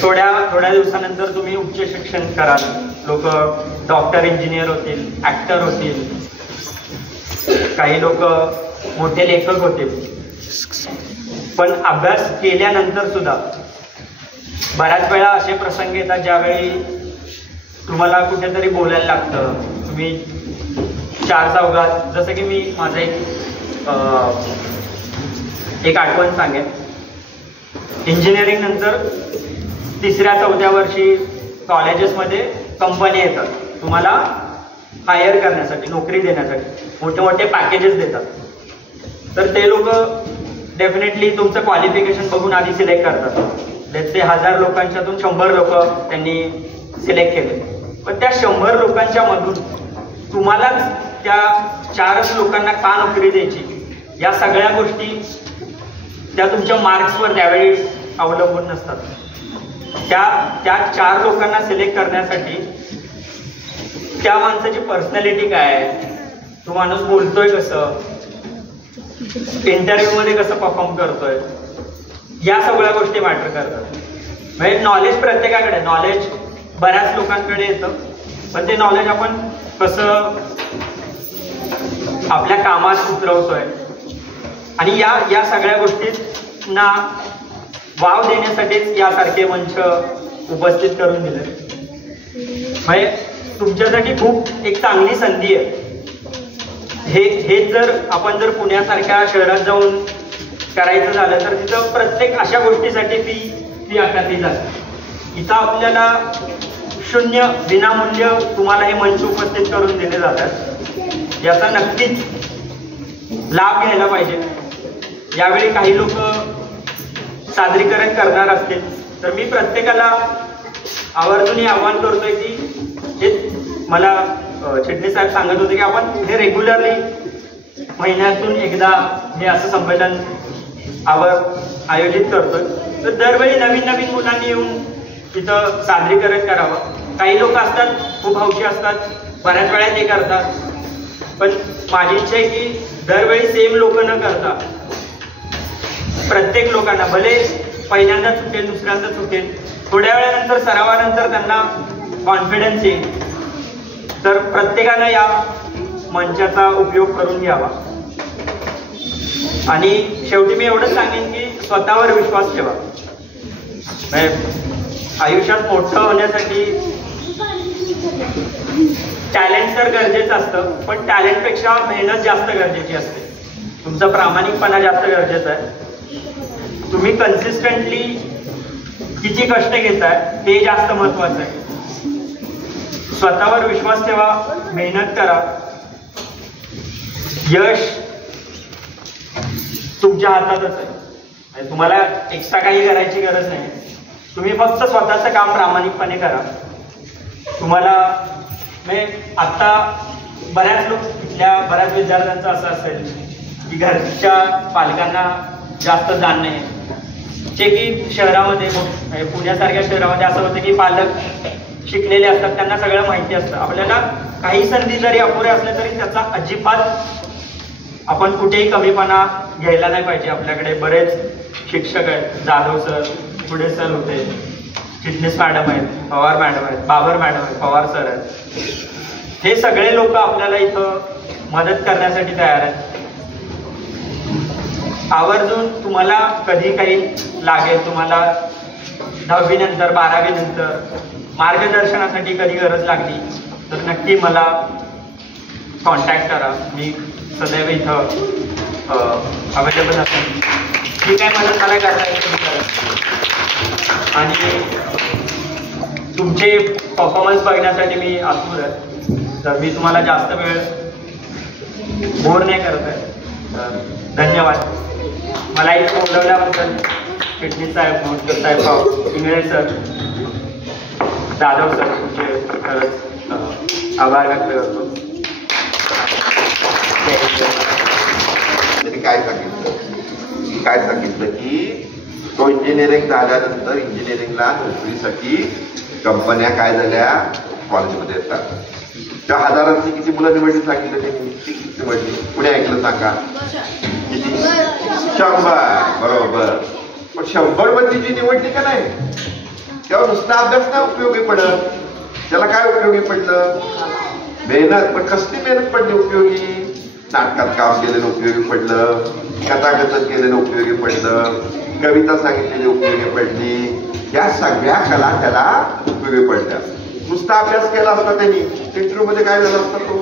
थोड्या दिवसानंतर तुम्ही उच्च शिक्षण कराल, लोक डॉक्टर इंजिनियर होतील, ऍक्टर होतील, काही लोक मोठे लेखक होतील. पण अभ्यास केल्यानंतर सुद्धा बऱ्याच वेळा असे प्रसंग येतात ज्यावेळी तुम्हाला कुठेतरी बोलायला लागतं. तुम्ही चार चौघात, जसं की मी माझं एक आठवण सांगेन. इंजिनिअरिंग नंतर 3ऱ्या-4थ्या वर्षी कॉलेजेसमध्ये कंपनी येतात तुम्हाला हायर करण्यासाठी, नोकरी देण्यासाठी, मोठे मोठे पॅकेजेस देतात. तर ते लोक डेफिनेटली तुमचं क्वालिफिकेशन बघून आधी सिलेक्ट करतात. ते 1000 लोकांच्यातून 100 लोक त्यांनी सिलेक्ट केले. पण त्या 100 लोकांच्या मधून तुम्हालाच त्या 4च लोकांना का नोकरी द्यायची, या सगळ्या गोष्टी त्या तुमच्या मार्क्सवर त्यावेळी अवलंबून नसतात. त्या 4 लोकांना सिलेक्ट करण्यासाठी त्या माणसाची पर्सनॅलिटी काय आहे, तो माणूस बोलतोय कसं, इंटरव्ह्यू मध्ये कसं परफॉर्म करतोय, या सगळ्या गोष्टी मॅटर करतात. म्हणजे नॉलेज प्रत्येकाकडे, नॉलेज बऱ्याच लोकांकडे येतं, पण ते नॉलेज आपण कसं आपल्या कामात उतरवतोय, आणि या सगळ्या गोष्टींना वाव देण्यासाठीच यासारखे मंच उपस्थित करून दिले. म्हणजे तुमच्यासाठी खूप एक चांगली संधी आहे. हे जर आपण जर पुण्यासारख्या शहरात जाऊन करायचं झालं तर तिथं प्रत्येक अशा गोष्टीसाठी फी आकारली जाते. इथं आपल्याला शून्य विनामूल्य तुम्हाला हे मंच उपस्थित करून दिले जातात. याचा नक्कीच लाभ घ्यायला पाहिजे. यावेळी काही लोक सादरीकरण करणार असतील तर मी प्रत्येकाला आवर्जून आवाहन करतोय की हे मला चिटणीस साहेब सांगत होते की आपण हे रेग्युलरली महिन्यातून एकदा हे असं संमेलन आयोजित करतोय. तर दरवेळी नवीन मुलांनी येऊन तिथं सादरीकरण करावं. काही लोक असतात खूप हौशी असतात, बऱ्याच वेळा ते करतात, पण माझी इच्छा आहे की दरवेळी सेम लोक न करता प्रत्येक लोकांना, भले पहिल्यांदा चुकेल, दुसऱ्यांदा चुकेल, थोड्या वेळानंतर सरावानंतर त्यांना कॉन्फिडन्स येईल, तर प्रत्येकानं या मंचाचा उपयोग करून घ्यावा. आणि शेवटी मी एवढंच सांगेन की स्वतःवर विश्वास ठेवा. आयुष्यात मोठं होण्यासाठी टॅलेंट तर गरजेचं असतं, पण टॅलेंटपेक्षा मेहनत जास्त गरजेची असते. तुमचा प्रामाणिकपणा जास्त गरजेचा आहे. तुम्ही कन्सिस्टंटली किती कष्ट घेताय ते जास्त महत्वाचं आहे. स्वतःवर विश्वास ठेवा, मेहनत करा. यश तुमच्या हातातच आहे. तुम्हाला एक्स्ट्रा काही करायची गरज नाही. तुम्ही फक्त स्वतःचं काम प्रामाणिकपणे करा. तुम्हाला आता बऱ्याच विद्यार्थ्यांचं असं असेल की घरच्या पालकांना जास्त जाण नाही. जे की शहरामध्ये, पुण्यासारख्या शहरामध्ये असं होतं की पालक शिकलेले असतात, त्यांना सगळं माहिती असतं. आपल्याला काही संधी जरी अपुऱ्या असल्या तरी त्याचा अजिबात आपण कुठेही कमीपणा घ्यायला नाही पाहिजे. आपल्याकडे बरेच शिक्षक आहेत, जाधव सर, पुढे सर होते, चिटणीस मॅडम आहेत, पवार मॅडम आहेत, बाबर मॅडम आहेत, पवार सर आहेत. हे सगळे लोक आपल्याला इथं मदत करण्यासाठी तयार आहेत. आवर्जून तुम्हाला कधी काही लागेल, तुम्हाला 10वी नंतर 12वी नंतर मार्गदर्शनासाठी कधी गरज लागली तर नक्की मला कॉन्टॅक्ट करा. मी सदैव इथं अवेलेबल असेल. जी काय मदत मला करता येईल आणि तुमचे परफॉर्मन्स बघण्यासाठी मी आतुर आहे. तर मी तुम्हाला जास्त वेळ बोर नाही करत आहे. तर धन्यवाद. मला इथे बोलवल्याबद्दल फिटनेस साहेब, मोटकर साहेब, इंगळे सर, जाधव सर तुमचे खरंच आभार व्यक्त करतो. त्यांनी काय सांगितलं की तो इंजिनिअरिंग झाल्यानंतर इंजिनिअरिंगला नोकरीसाठी कंपन्या काय झाल्या कॉलेजमध्ये येतात. त्या हजारांची किती मुलं निवडली सांगितलं त्यांनी, किती निवडली पुढे ऐकलं सांगा किती? 100. बरोबर. पण 100 मधली जी निवडली का नाही तेव्हा नुसता अभ्यास नाही उपयोगी पडत. त्याला काय उपयोगी पडलं? मेहनत. पण कसली मेहनत पडली उपयोगी? नाटकात काम केलेलं उपयोगी पडलं, कथाकथन केलेलं उपयोगी पडलं, कविता सांगितलेली उपयोगी पडली. या सगळ्या कला त्याला उपयोगी पडल्या. नुसता अभ्यास केला असता त्यांनी इंटरव्ह्यू मध्ये काय झालं असतं तो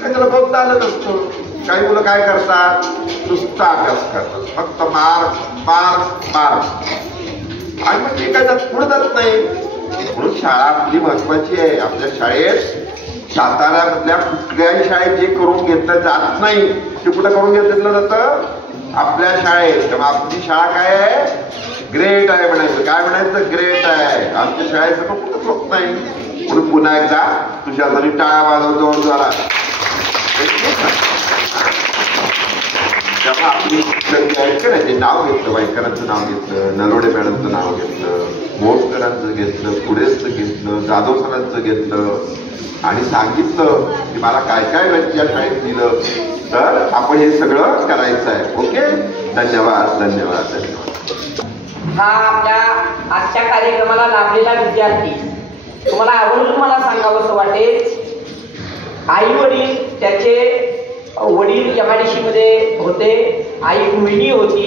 काय त्याला बोलता आलं नसतं. काही मुलं काय करतात? नुसता अभ्यास करतात, फक्त मार्क्स मार्क्स मार्क्स, आणि मग ते काय पुढे जात नाही. म्हणून शाळा आपली महत्वाची आहे. आपल्या शाळेत साताऱ्यामधल्या कुठल्याही शाळेत जे करून घेतलं जात नाही ते कुठं करून घेतलं जातं? आपल्या शाळेत. तेव्हा आपली शाळा काय आहे? ग्रेट आहे म्हणायचं. काय म्हणायचं? ग्रेट आहे. आमच्या शाळेचं पण कुठंच होत नाही. म्हणून पुन्हा एकदा तुझ्यासाठी टाळ्या वाजवतो जोरात. तेव्हा आपली शिक्षक जे आहेत का नाही ते नाव घेतलं, वायकरांचं नाव घेतलं, नरोडे मॅडमचं नाव घेतलं, मोटकरांचं घेतलं, पुढेचं घेतलं, जाधव सरांचं घेतलं आणि सांगितलं की मला काय काय या शाळेत दिलं. तर आपण हे सगळं करायचं आहे. ओके. धन्यवाद धन्यवाद धन्यवाद. हा आपल्या आजच्या कार्यक्रमाला लाभलेला विद्यार्थी तुम्हाला आवर्जून मला सांगावंसं वाटेल. आई वडील त्याचे वडील MIDC मध्ये होते, आई गृहिणी होती.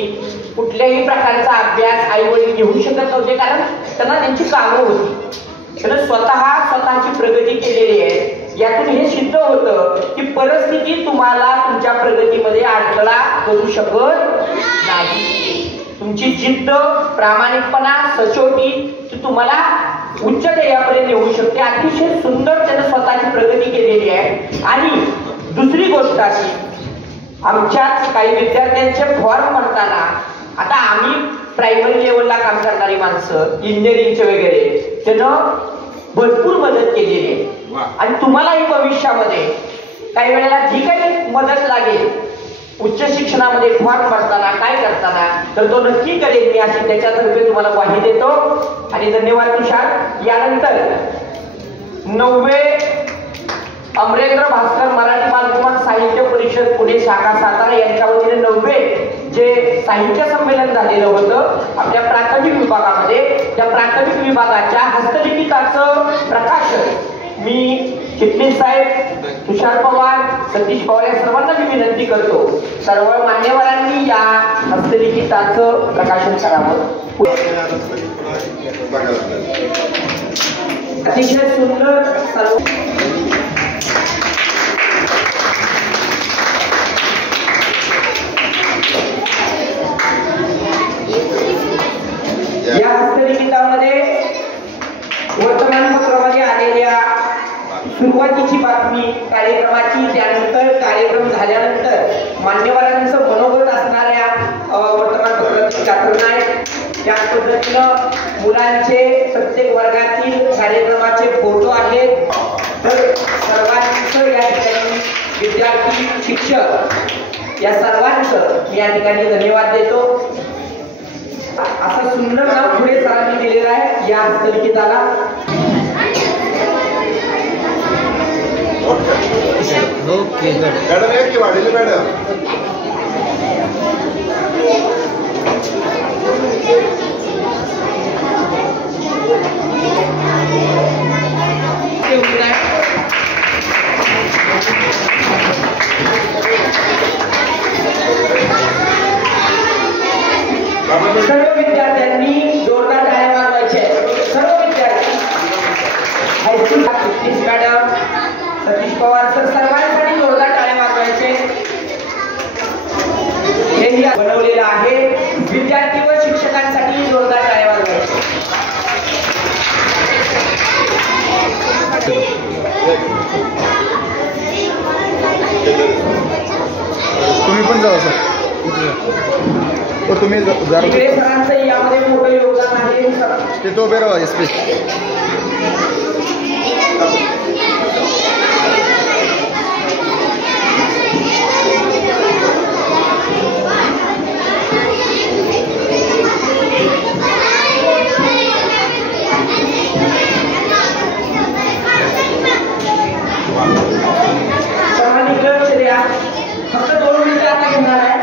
कुठल्याही प्रकारचा अभ्यास आई वडील घेऊ शकत नव्हते कारण त्यांना त्यांची कामं होती. त्यानं स्वतःची प्रगती केलेली आहे. यातून हे सिद्ध होतं की परिस्थिती तुम्हाला तुमच्या प्रगतीमध्ये अडथळा करू शकत नाही. तुमची जिद्द, प्रामाणिकपणा, सचोटी ती तुम्हाला उच्च ध्येयापर्यंत नेऊ शकते. अतिशय सुंदर त्यानं स्वतःची प्रगती केलेली आहे. आणि दुसरी गोष्ट अशी, आमच्याच काही विद्यार्थ्यांचे फॉर्म भरताना आता आम्ही प्रायमरी लेवलला काम करणारी माणसं, इंजिनिअरिंगचे वगैरे, त्यानं भरपूर मदत केलेली आहे. आणि तुम्हालाही भविष्यामध्ये काही वेळेला जी काही मदत लागेल उच्च शिक्षणामध्ये फॉर्म भरताना काय करताना तर तो नक्की करेल मी, अशी त्याच्यातर्फे तुम्हाला ग्वाही देतो. आणि धन्यवाद तुषार. यानंतर 9वे अमरेंद्र भास्कर मराठी बालकुमार साहित्य परिषद पुणे शाखा सातारा यांच्या वतीने 9वे जे साहित्य संमेलन झालेलं होतं आपल्या प्राथमिक विभागामध्ये, त्या प्राथमिक विभागाच्या हस्तलिखिताचं प्रकाशन मी चिटणीस साहेब, तुषार पवार, सतीश पवार या सर्वांना मी विनंती करतो सर्व मान्यवरांनी या हस्तलिखिताचं प्रकाशन करावं. अतिशय सुंदर सर्व या हस्तलिखितामध्ये वर्तमानपत्रामध्ये आलेल्या सुरुवातीची बातमी कार्यक्रमाची, त्यानंतर कार्यक्रम झाल्यानंतर मान्यवरांचं मनोगत असणाऱ्या वर्तमानपत्राची कात्रणं आहेत. त्याच पद्धतीनं मुलांचे प्रत्येक वर्गातील कार्यक्रमाचे फोटो आहेत. तर सर्वांचं या ठिकाणी विद्यार्थी, शिक्षक या सर्वांचं मी या ठिकाणी धन्यवाद देतो. असं सुंदर नाव पुढे सरांनी दिलेलं आहे या हस्तलिखिताला. मॅडम या की वाढेल मॅडम. सर्व विद्यार्थ्यांनी जोरदार टाळ्या वाजवायच्या. तुम्ही जरा इकडे सरांचं यामध्ये मोठं योगदान आहे. ते तो बेरो एसपी फक्त 2 मिनिटं आता घेणार आहे.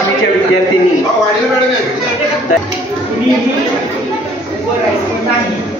पाचवीच्या विद्यार्थ्यांनी कुणीही उभं राहायचं नाही.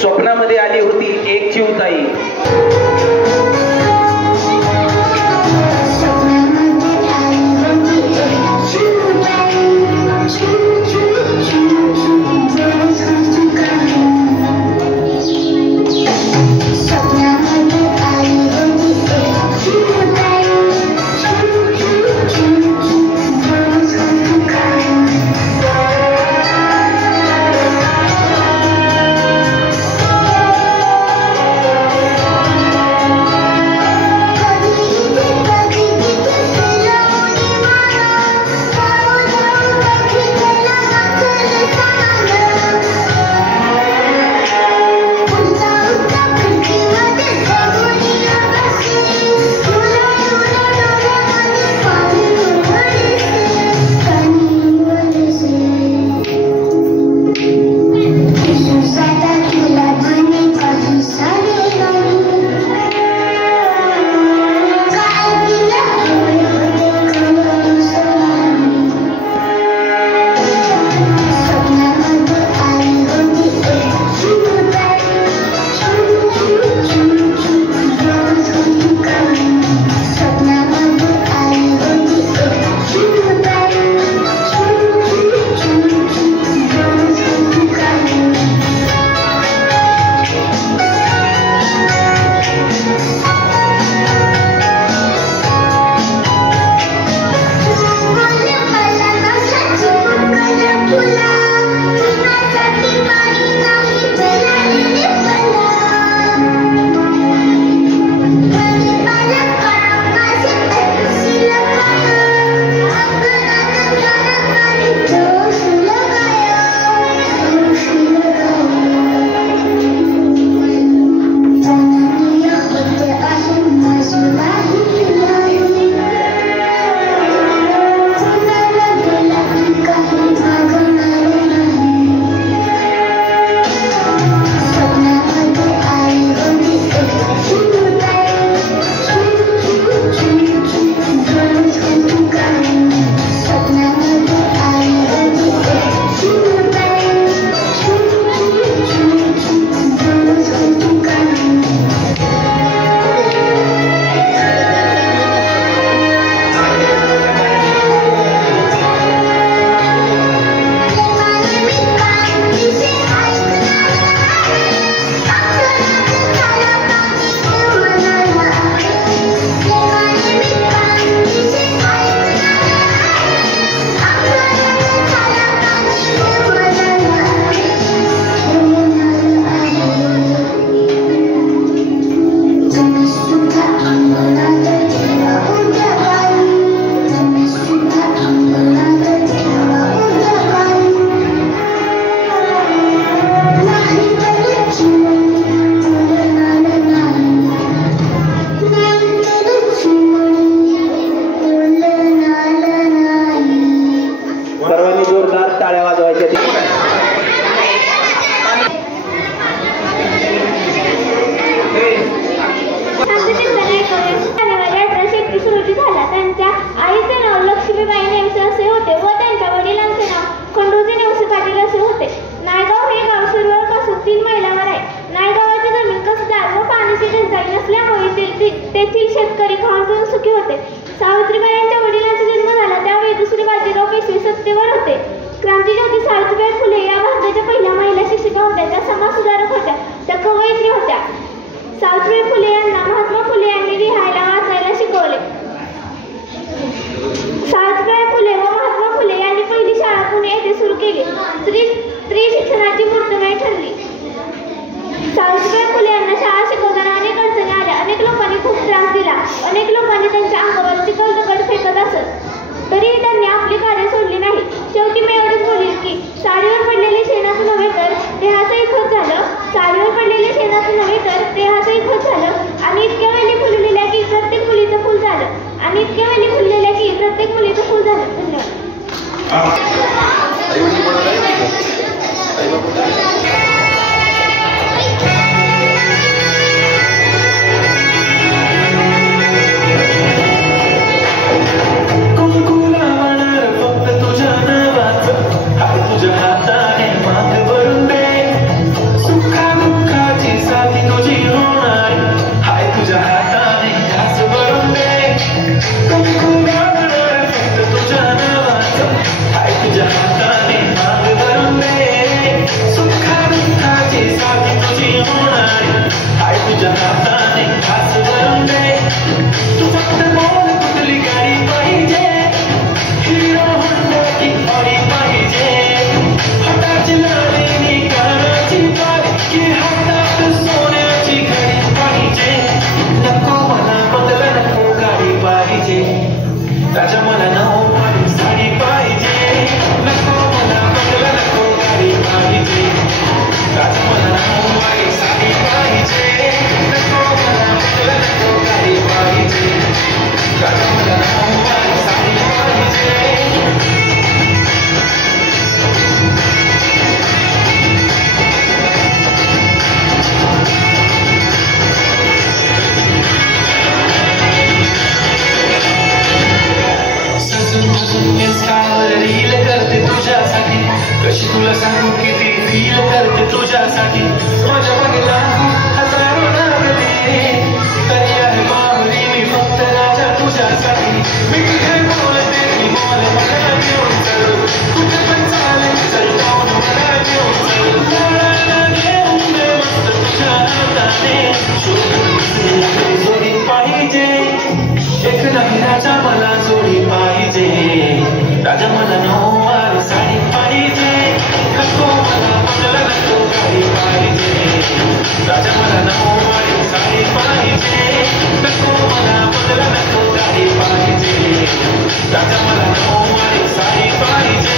स्वप्नामध्ये आली होती एक चिवताई. सुखा तुझ्यासाठी माझ्या बघला हजारो लागले तरी आहे माहुरी मी फक्त राजा तुझ्यासाठी मी कुठे बोलते मी बोल मला घेऊन चल कुठे पण चालेल चल जाऊन मला घेऊन चल मला घेऊन दे मस्त तुझ्या हाताने जोडी पाहिजे एक नाही राजा मला जोडी पाहिजे राजा मला नऊवारी साडी पाहिजे नको मला बदला नको गाडी पाहिजे राजा मला नऊवारी साडी पाहिजे नको मला बदला नको गाडी पाहिजे राजा मला नऊवारी साडी पाहिजे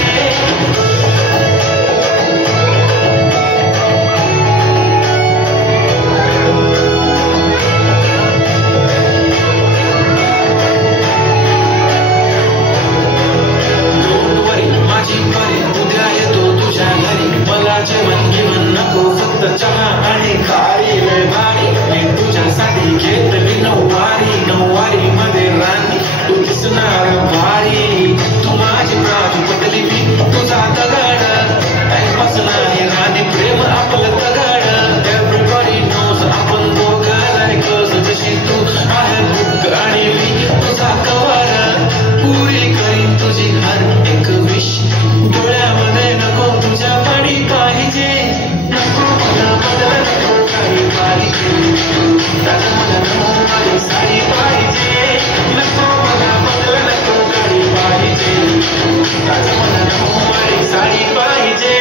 जेवण घेऊन नको फक्त चहा आणि खारी लय भारी मी तुझ्यासाठी घेत मी नऊवारी मध्ये राणी तू दिसणार भारी तू माझी बाजू पटली मी तुझा दगड टाइमपास नाही राणी प्रेम आपलं दगड एव्हरीबडी नोज आपण दोघं लायकस जशी तू आहे बुक आणि मी तुझा कवर पुरी करीन तुझी हर एक विश डोळ्यामध्ये नको तुझ्या पाणी पाहिजे नको मला बदला नको काही पाहिजे राजा मला नऊवारी साडी पाहिजे नको मला बदला नको काही पाहिजे राजा मला नऊवारी साडी पाहिजे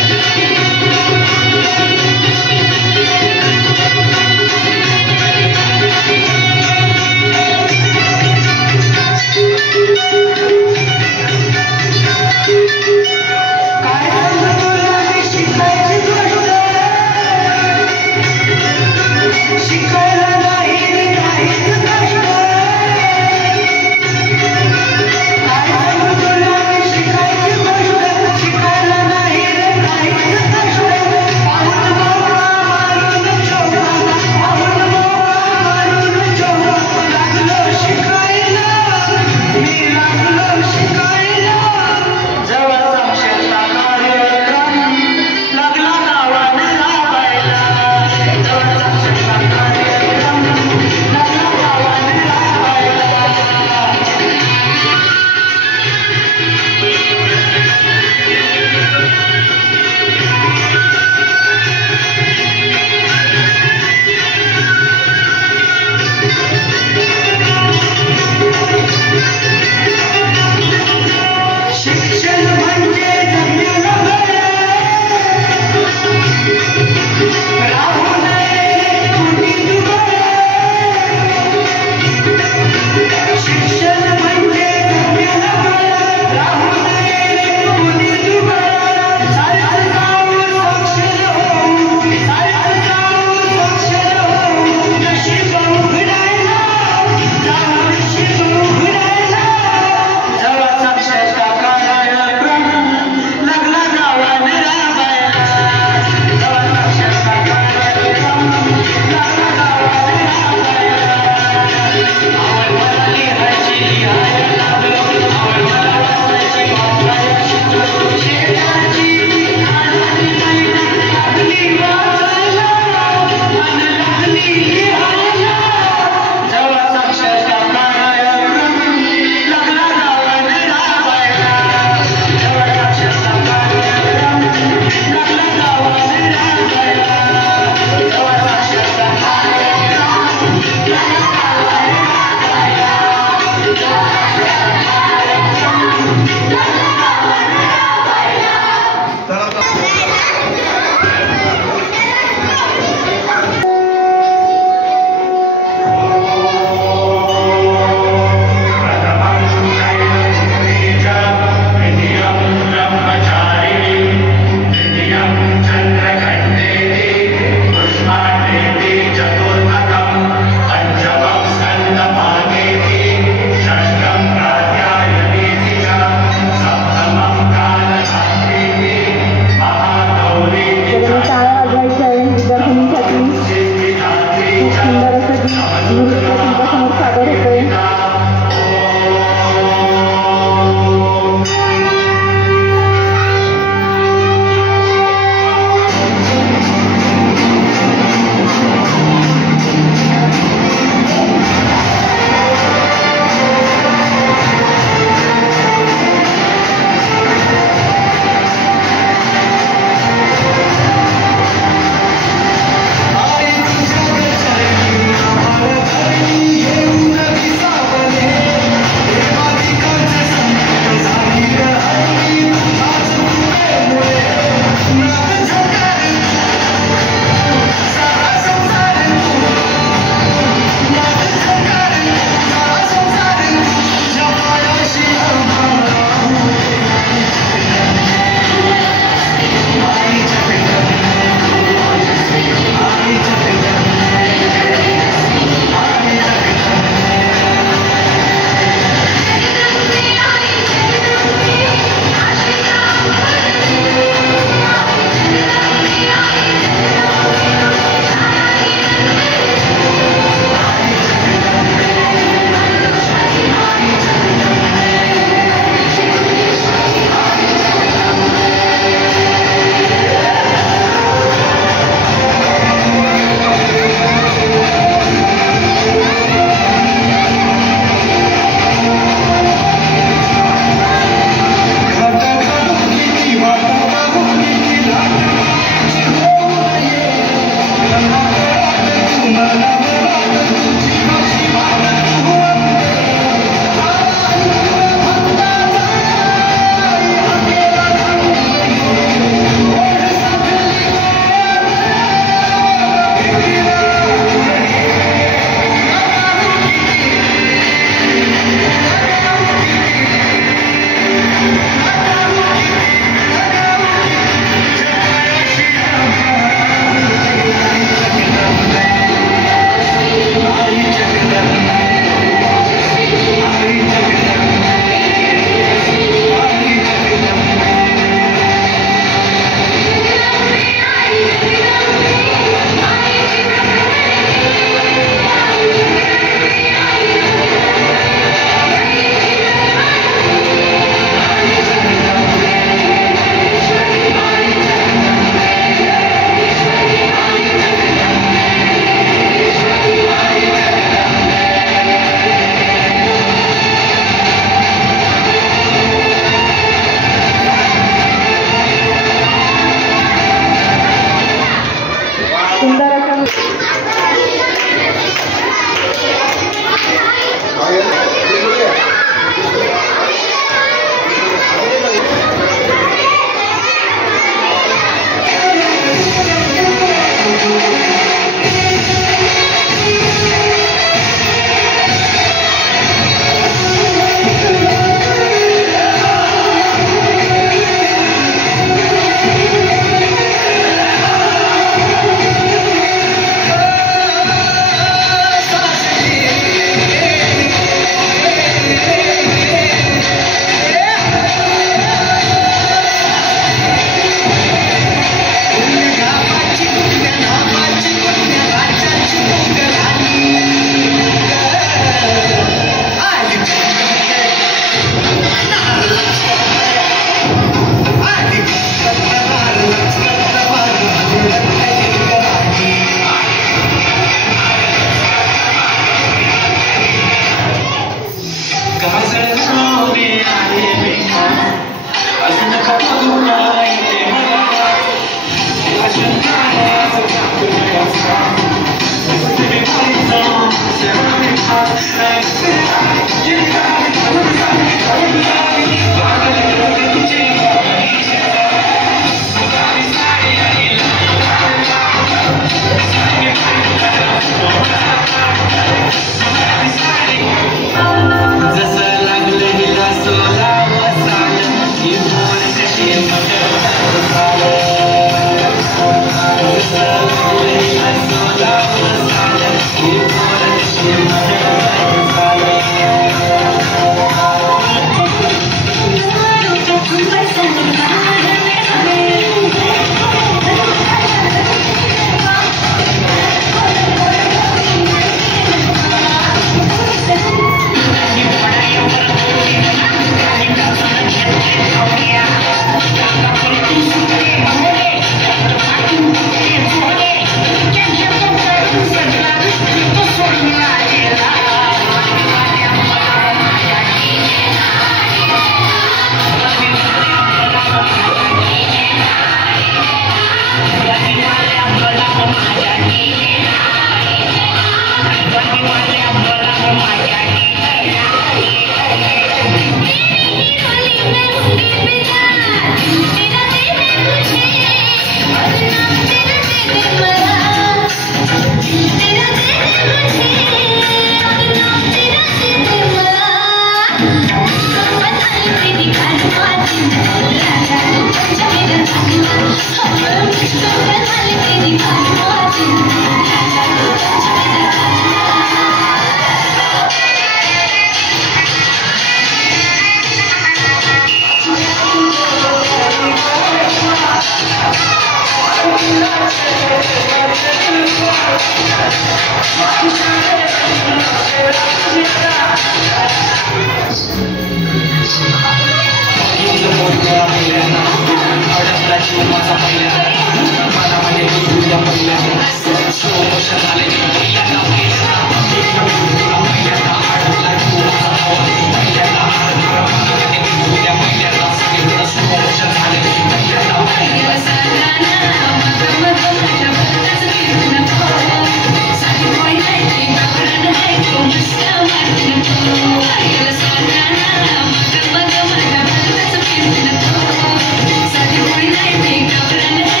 Sabi ko ay naibig na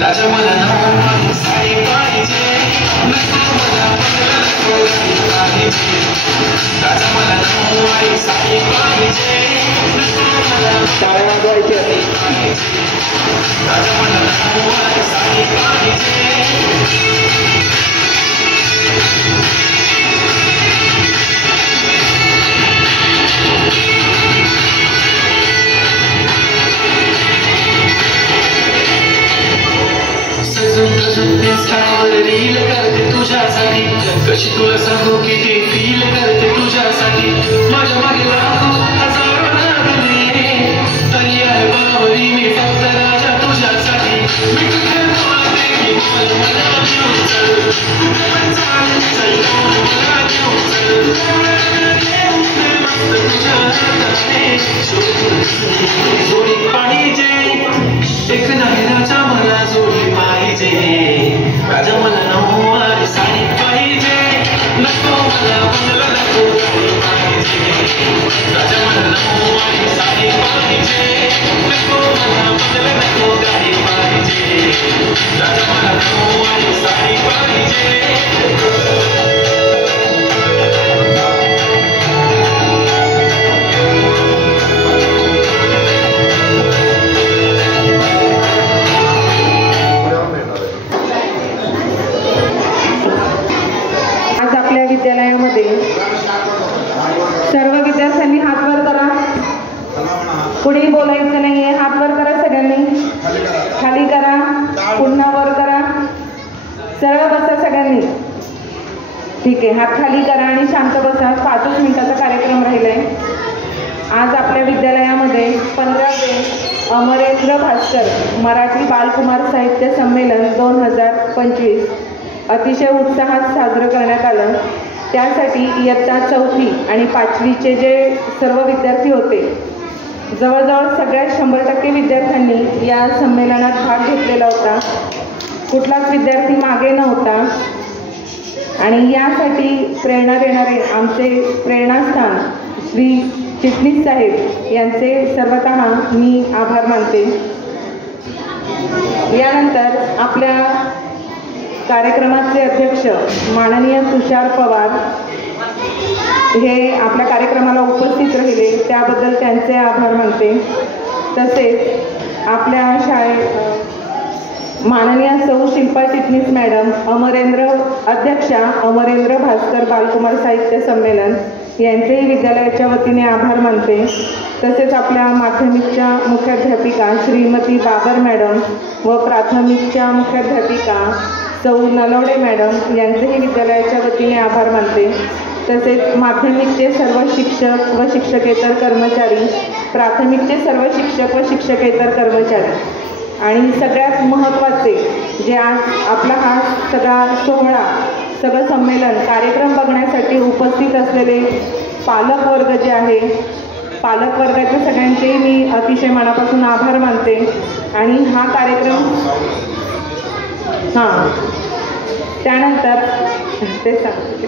राजा मला साडी पाहिजे, नको मला बंगला नको राजा मला नऊवारी साडी पाहिजे, टाळ्या वाजवायच्या. राजा मला नऊवारी साडी पाहिजे. सजून सजून इंस्टावर रील करते तुझ्यासाठी, कशी तुला सांगू किती फील करते तुझ्यासाठी. माझ्या मागे लाखो हजारो लागले, तरी आहे बावरी मी फक्त राजा तुझ्यासाठी. मी कुठे बोलते की बोल मला घेऊन चल, कुठे पण चालेल चल मला घेऊन चल. मस्त तुझ्या हाताने जोडी पाहिजे, एक नाही राजा मला जोडी पाहिजे. राजा मला नऊवारी साडी पाहिजे, नको मला बंगला नको गाडी पाहिजे. राजा मला नऊवारी साडी पाहिजे, नको मला बंगला नको गाडी पाहिजे. राजा मला नऊवारी साडी पाहिजे. विद्यालयामध्ये सर्व विद्यार्थ्यांनी हात वर करा. कुणी बोलायचं नाहीये. हात वर करा सगळ्यांनी. खाली करा, पुन्हा वर करा. सरळ बसा सगळ्यांनी. ठीक आहे. हात खाली करा आणि शांत बसा. 5 मिनिटाचा कार्यक्रम राहिलाय. आज आपल्या विद्यालयामध्ये 15वे अमरेंद्र भास्कर मराठी बालकुमार साहित्य संमेलन 2025 अतिशय उत्साहात साजरं करण्यात आलं. त्यासाठी इयत्ता 4थी आणि 5वीचे जे सर्व विद्यार्थी होते, जवळजवळ सगळ्या 100% विद्यार्थ्यांनी या संमेलनात भाग घेतलेला होता. कुठलाच विद्यार्थी मागे नव्हता. आणि यासाठी प्रेरणा देणारे आमचे प्रेरणास्थान श्री चिटणीस साहेब यांचे सर्वतः मी आभार मानते. यानंतर आपल्या कार्यक्रमाचे अध्यक्ष माननीय तुषार पवार हे आपल्या कार्यक्रमाला उपस्थित राहिले, त्याबद्दल त्यांचे आभार मानते. तसेच आपल्या शाळेत माननीय सौ शिल्पा चिटणीस मॅडम, अध्यक्षा अमरेंद्र भास्कर बालकुमार साहित्य संमेलन यांचेही विद्यालयाच्या वतीने आभार मानते. तसेच आपल्या माध्यमिकच्या मुख्याध्यापिका श्रीमती बाबर मॅडम व प्राथमिकच्या मुख्याध्यापिका सौ नलवडे मॅडम यांचेही विद्यालयाच्या वतीने आभार मानते. तसेच माध्यमिकचे सर्व शिक्षक व शिक्षकेतर कर्मचारी, प्राथमिकचे सर्व शिक्षक व शिक्षकेतर कर्मचारी आणि सगळ्यात महत्त्वाचे जे आज आपला हा सगळा सोहळा, सगळं संमेलन कार्यक्रम बघण्यासाठी उपस्थित असलेले पालक वर्ग जे आहे, पालक वर्गाचे सगळ्यांचे मी अतिशय मनापासून आभार मानते. आणि हा कार्यक्रम त्यानंतर ते सांगते,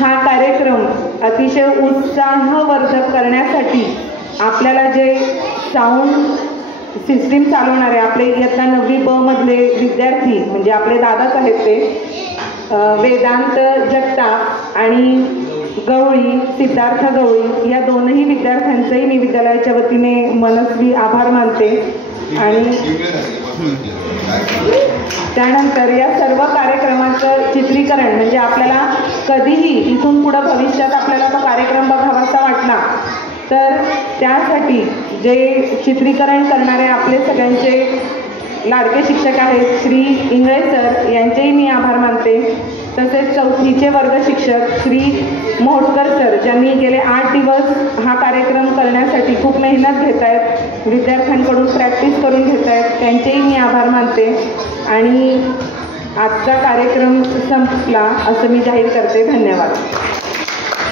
हा कार्यक्रम अतिशय उत्साहवर्धक करण्यासाठी आपल्याला जे साऊंड सिस्टीम चालवणारे आपले इयत्ता 9वी ब मधले विद्यार्थी म्हणजे आपले दादाच आहेत ते वेदांत जगताप आणि गवळी, सिद्धार्थ गवळी या दोनही विद्यार्थ्यांचेही मी विद्यालयाच्या वतीने मनस्वी आभार मानते. आणि त्यानंतर या सर्व कार्यक्रमाचं चित्रीकरण म्हणजे आपल्याला कधीही इथून पुढं भविष्यात आपल्याला तो कार्यक्रम बघावासा वाटला तर त्यासाठी जे चित्रीकरण करणारे आपले सगळ्यांचे लाडके शिक्षक आहेत श्री इंगळे सर यांचेही मी आभार मानते. तसेच 4थीचे वर्ग शिक्षक श्री मोहोटकर सर ज्यांनी गेले 8 दिवस हा कार्यक्रम करण्यासाठी खूप मेहनत घेत आहेत, विद्यार्थ्यांकडून प्रॅक्टिस करून घेत आहेत, त्यांचेही मी आभार मानते. आणि आजचा कार्यक्रम संपला असं मी जाहीर करते. धन्यवाद.